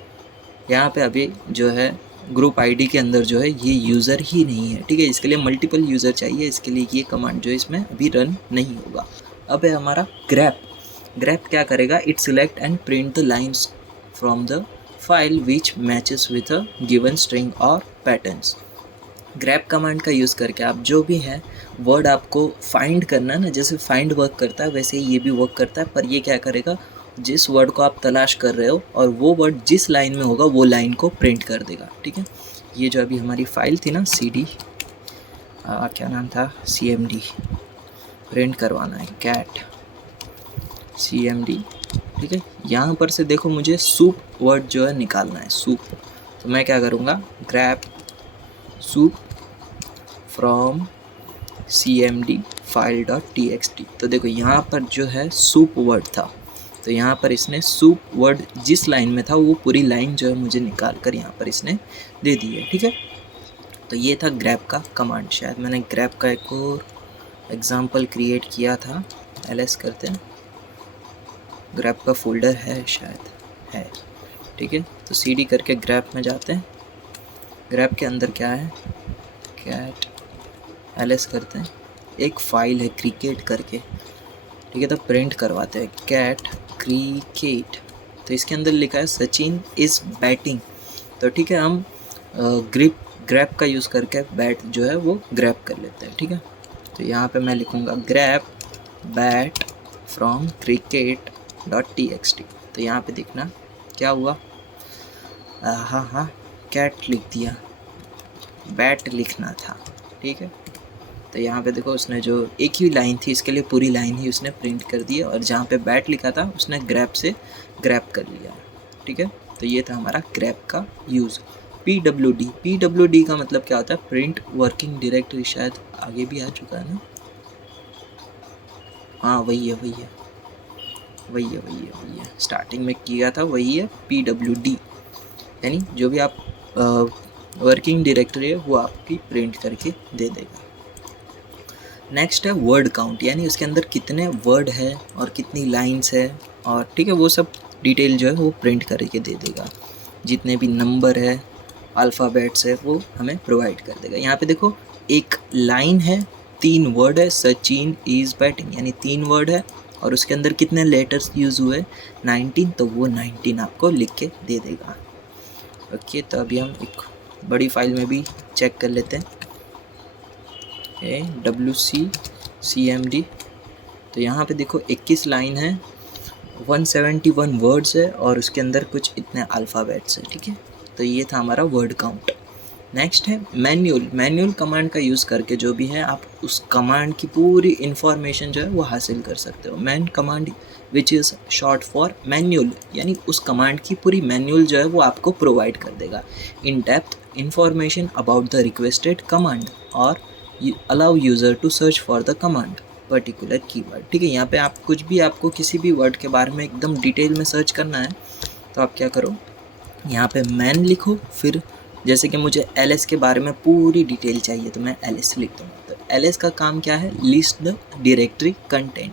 यहाँ पे अभी जो है ग्रुप आईडी के अंदर जो है ये यूज़र ही नहीं है, ठीक है। इसके लिए मल्टीपल यूज़र चाहिए, इसके लिए ये कमांड जो है इसमें अभी रन नहीं होगा। अब है हमारा ग्रैप क्या करेगा, it select and print the lines from the file which matches with a given string और पैटर्न्स। ग्रैप कमांड का यूज़ करके आप जो भी है वर्ड आपको फाइंड करना है ना, जैसे फाइंड वर्क करता है वैसे ही ये भी वर्क करता है। पर ये क्या करेगा, जिस वर्ड को आप तलाश कर रहे हो और वो वर्ड जिस लाइन में होगा वो लाइन को प्रिंट कर देगा, ठीक है। ये जो अभी हमारी फाइल थी ना, CD क्या नाम था, CMD, प्रिंट करवाना है कैट cmd, ठीक है। यहाँ पर से देखो मुझे सूप वर्ड जो है निकालना है, सूप। तो मैं क्या करूँगा, grab soup from cmd file dot txt। तो देखो यहाँ पर जो है सूप वर्ड था, तो यहाँ पर इसने सूप वर्ड जिस लाइन में था वो पूरी लाइन जो है मुझे निकाल कर यहाँ पर इसने दे दी है, ठीक है। तो ये था ग्रैब का कमांड। शायद मैंने ग्रैब का एक और एग्जाम्पल क्रिएट किया था, ls करते हैं, ग्रैब का फोल्डर है शायद, है, ठीक है। तो cd करके ग्रैब में जाते हैं, ग्रैब के अंदर क्या है, कैट ls करते हैं, एक फाइल है क्रिकेट करके, ठीक है। तो प्रिंट करवाते हैं कैट क्रिकेट। तो इसके अंदर लिखा है सचिन इज़ बैटिंग। तो ठीक है, हम ग्रैब का यूज़ करके बैट जो है वो ग्रैब कर लेते हैं, ठीक है। तो यहाँ पे मैं लिखूँगा grab bat from cricket dot txt। तो यहाँ पे देखना क्या हुआ, हाँ कैट लिख दिया, बैट लिखना था, ठीक है। तो यहाँ पे देखो उसने जो एक ही लाइन थी इसके लिए पूरी लाइन ही उसने प्रिंट कर दी, और जहाँ पे बैट लिखा था उसने ग्रैब से ग्रैब कर लिया, ठीक है। तो ये था हमारा ग्रैब का यूज़। pwd का मतलब क्या होता है, प्रिंट वर्किंग डायरेक्टरी। शायद आगे भी आ चुका है ना, हाँ वही है, स्टार्टिंग में किया था वही है pwd, यानी जो भी आप वर्किंग डायरेक्टरी है वो आपकी प्रिंट करके दे देगा। नेक्स्ट है वर्ड काउंट, यानी उसके अंदर कितने वर्ड है और कितनी लाइंस है, और ठीक है वो सब डिटेल जो है वो प्रिंट करके दे देगा। जितने भी नंबर है, अल्फ़ाबेट्स है, वो हमें प्रोवाइड कर देगा। यहाँ पे देखो एक लाइन है, 3 वर्ड है, सचिन इज़ बैटिंग, यानी 3 वर्ड है, और उसके अंदर कितने लेटर्स यूज़ हुए, 19, तो वो 19 आपको लिख के दे देगा। ओके, तो अभी हम एक बड़ी फाइल में भी चेक कर लेते हैं, wccmd। तो यहाँ पे देखो 21 लाइन है, 171 वर्ड्स है, और उसके अंदर कुछ इतने अल्फ़ाबेट्स है, ठीक है। तो ये था हमारा वर्ड काउंट। नेक्स्ट है मैन्युअल कमांड का यूज़ करके जो भी है आप उस कमांड की पूरी इन्फॉर्मेशन जो है वो हासिल कर सकते हो। Man command which is short for manual, यानी उस कमांड की पूरी मैन्युअल जो है वो आपको प्रोवाइड कर देगा। In depth information about the requested command और allow user to search for the command particular keyword, ठीक है। यहाँ पे आप कुछ भी, आपको किसी भी वर्ड के बारे में एकदम डिटेल में सर्च करना है तो आप क्या करो, यहाँ पे मैन लिखो, फिर जैसे कि मुझे ls के बारे में पूरी डिटेल चाहिए तो मैं ls लिख दूँगा। तो ls का काम क्या है, लिस्ट द डायरेक्टरी कंटेंट,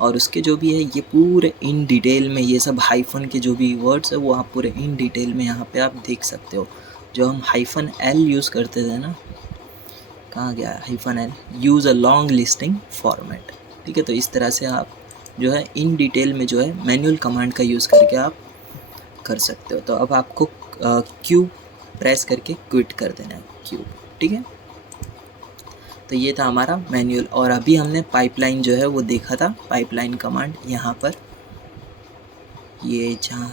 और उसके जो भी है ये पूरे इन डिटेल में ये सब हाइफन के जो भी वर्ड्स है वो आप पूरे इन डिटेल में यहाँ पे आप देख सकते हो। जो हम -l यूज़ करते थे ना, कहाँ गया -l, use a long listing format, ठीक है। तो इस तरह से आप जो है इन डिटेल में जो है मैनुअल कमांड का यूज़ करके आप कर सकते हो। तो अब आपको क्यू प्रेस करके क्विट कर देना है, क्यू, ठीक है। तो ये था हमारा मैनुअल, और अभी हमने पाइपलाइन जो है वो देखा था, पाइपलाइन कमांड यहाँ पर, ये जहाँ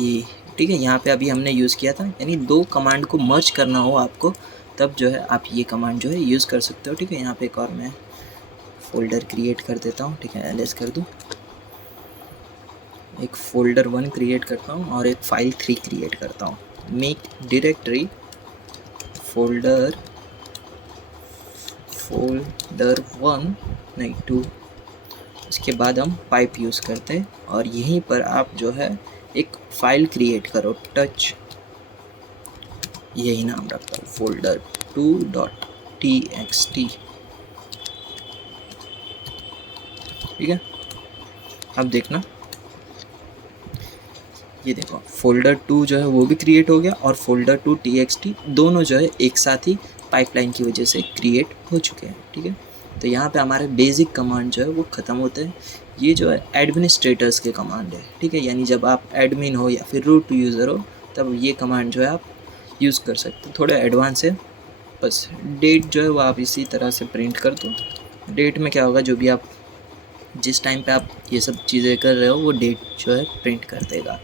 ये, ठीक है, यहाँ पे अभी हमने यूज़ किया था। यानी 2 कमांड को मर्ज करना हो आपको तब जो है आप ये कमांड जो है यूज़ कर सकते हो, ठीक है। यहाँ पे एक और मैं फोल्डर क्रिएट कर देता हूँ, ठीक है, ls कर दूँ, एक फोल्डर 1 क्रिएट करता हूँ और एक फाइल 3 क्रिएट करता हूँ। मेक डायरेक्टरी फोल्डर 1 नहीं 2, इसके बाद हम पाइप यूज़ करते हैं, और यहीं पर आप जो है एक फ़ाइल क्रिएट करो, टच, यही नाम रखता हूँ, फोल्डर 2.txt, ठीक है। अब देखना, ये देखो फोल्डर 2 जो है वो भी क्रिएट हो गया, और फोल्डर 2 txt दोनों जो है एक साथ ही पाइपलाइन की वजह से क्रिएट हो चुके हैं, ठीक है। तो यहाँ पे हमारे बेसिक कमांड जो है वो ख़त्म होते हैं। ये जो है एडमिनिस्ट्रेटर्स के कमांड है, ठीक है, यानी जब आप एडमिन हो या फिर रूट यूज़र हो तब ये कमांड जो है आप यूज़ कर सकते हो। थोड़े एडवांस है, बस डेट जो है वो आप इसी तरह से प्रिंट कर दो। डेट में क्या होगा, जो भी आप जिस टाइम पे आप ये सब चीज़ें कर रहे हो वो डेट जो है प्रिंट कर देगा,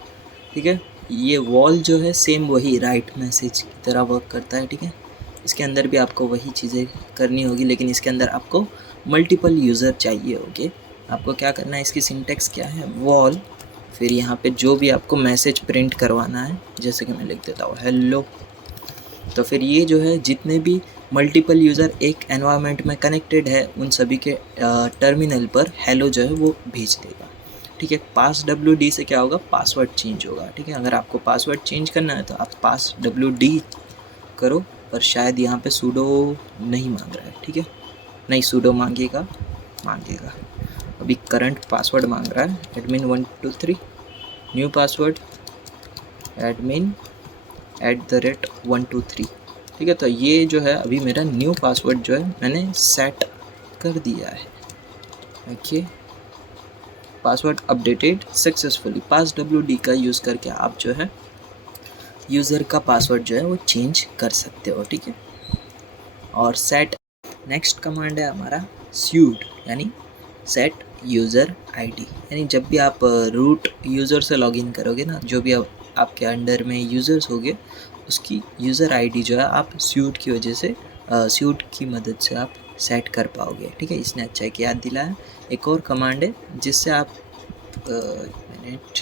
ठीक है। ये वॉल जो है सेम वही राइट मैसेज की तरह वर्क करता है, ठीक है। इसके अंदर भी आपको वही चीज़ें करनी होगी, लेकिन इसके अंदर आपको मल्टीपल यूज़र चाहिए। ओके, आपको क्या करना है, इसकी सिंटेक्स क्या है, वॉल, फिर यहाँ पे जो भी आपको मैसेज प्रिंट करवाना है, जैसे कि मैं लिख देता हूँ हेलो, तो फिर ये जो है जितने भी मल्टीपल यूज़र एक एनवायरनमेंट में कनेक्टेड है उन सभी के टर्मिनल पर हेलो जो है वो भेज देगा। ठीक है, पास WD से क्या होगा, पासवर्ड चेंज होगा। ठीक है, अगर आपको पासवर्ड चेंज करना है तो आप पास WD करो, पर शायद यहाँ पे सूडो नहीं मांग रहा है। ठीक है, नहीं, सूडो मांगेगा। अभी करंट पासवर्ड मांग रहा है, एडमिन 123, न्यू पासवर्ड एडमिन @123। ठीक है, तो ये जो है अभी मेरा न्यू पासवर्ड जो है मैंने सेट कर दिया है। Okay, password updated successfully. Pass WD का यूज़ करके आप जो है यूज़र का पासवर्ड जो है वो चेंज कर सकते हो। ठीक है, और सेट, नेक्स्ट कमांड है हमारा स्यूट, यानी सेट यूज़र ID, यानी जब भी आप रूट यूज़र से लॉगिन करोगे ना, जो भी आपके अंडर में यूज़र्स होंगे उसकी यूज़र ID जो है आप स्यूट की वजह से स्यूट की मदद से आप सेट कर पाओगे। ठीक है, इसने अच्छा एक याद दिलाया। एक और कमांड है जिससे आप मिनट,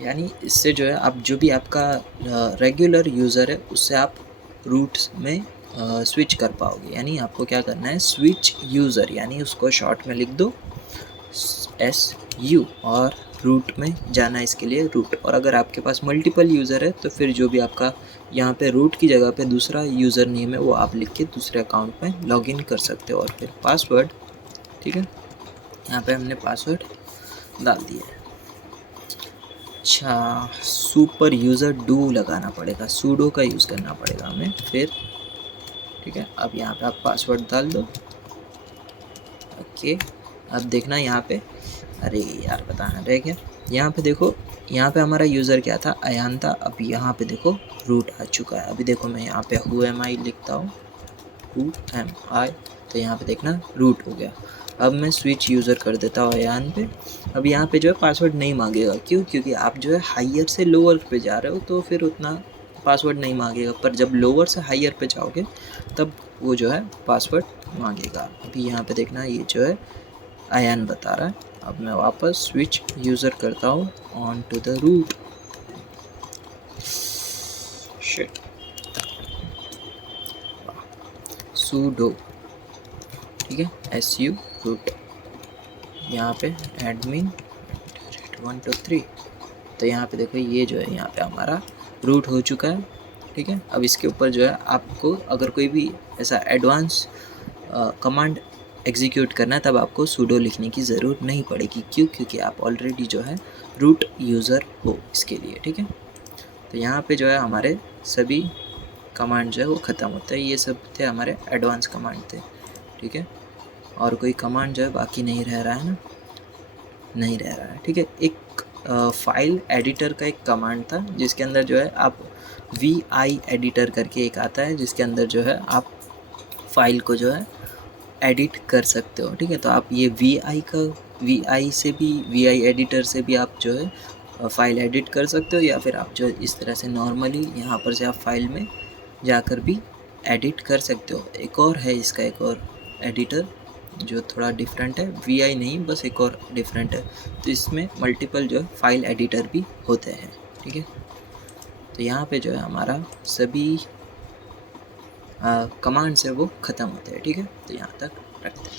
यानी इससे जो है आप जो भी आपका रेगुलर यूज़र है उससे आप रूट में स्विच कर पाओगे। यानी आपको क्या करना है, स्विच यूज़र, यानी उसको शॉर्ट में लिख दो SU, और रूट में जाना है इसके लिए रूट। और अगर आपके पास मल्टीपल यूज़र है तो फिर जो भी आपका यहाँ पे रूट की जगह पे दूसरा यूज़र नेम है वो आप लिख के दूसरे अकाउंट में लॉगिन कर सकते हो। और फिर पासवर्ड, ठीक है, यहाँ पे हमने पासवर्ड डाल दिया है। अच्छा, सुपर यूज़र डू लगाना पड़ेगा, सूडो का यूज़ करना पड़ेगा हमें फिर। ठीक है, अब यहाँ पे आप पासवर्ड डाल दो। ओके, अब देखना यहाँ पे, अरे यार बताना रह गया, यहाँ पे देखो, यहाँ पे हमारा यूज़र क्या था, अयान था। अब यहाँ पे देखो रूट आ चुका है। अभी देखो मैं यहाँ पे हु एम आई लिखता हूँ, हु एम आई, तो यहाँ पे देखना रूट हो गया। अब मैं स्विच यूज़र कर देता हूँ अयान पे। अब यहाँ पे जो है पासवर्ड नहीं मांगेगा, क्यों, क्योंकि आप जो है हायर से लोअर पे जा रहे हो तो फिर उतना पासवर्ड नहीं मांगेगा, पर जब लोअर से हायर पे जाओगे तब वो जो है पासवर्ड मांगेगा। अभी यहाँ पे देखना ये जो है अयान बता रहा है। अब मैं वापस स्विच यूज़र करता हूँ on to the root, shit, sudo, ठीक है, SU रूट, यहाँ पे एडमिन 123, तो यहाँ पे देखो ये जो है यहाँ पे हमारा रूट हो चुका है। ठीक है, अब इसके ऊपर जो है आपको अगर कोई भी ऐसा एडवांस कमांड एग्जीक्यूट करना है तब आपको सूडो लिखने की ज़रूरत नहीं पड़ेगी, क्यों, क्योंकि आप ऑलरेडी जो है रूट यूज़र हो इसके लिए। ठीक है, तो यहाँ पे जो है हमारे सभी कमांड जो है वो ख़त्म होता है। ये सब थे हमारे एडवांस कमांड थे। ठीक है, और कोई कमांड जो है बाकी नहीं रह रहा है ना, नहीं रह रहा है। ठीक है, एक फाइल एडिटर का एक कमांड था जिसके अंदर जो है आप VI एडिटर करके एक आता है जिसके अंदर जो है आप फाइल को जो है एडिट कर सकते हो। ठीक है, तो आप ये VI से भी, VI एडिटर से भी आप जो है फ़ाइल एडिट कर सकते हो, या फिर आप जो इस तरह से नॉर्मली यहाँ पर से आप फाइल में जाकर भी एडिट कर सकते हो। एक और है इसका, एक और एडिटर जो थोड़ा डिफरेंट है, VI नहीं, बस एक और डिफरेंट है। तो इसमें मल्टीपल जो है फाइल एडिटर भी होते हैं। ठीक है, तो यहाँ पे जो है हमारा सभी कमांड्स है वो ख़त्म होते हैं। ठीक है, तो यहाँ तक रखते हैं।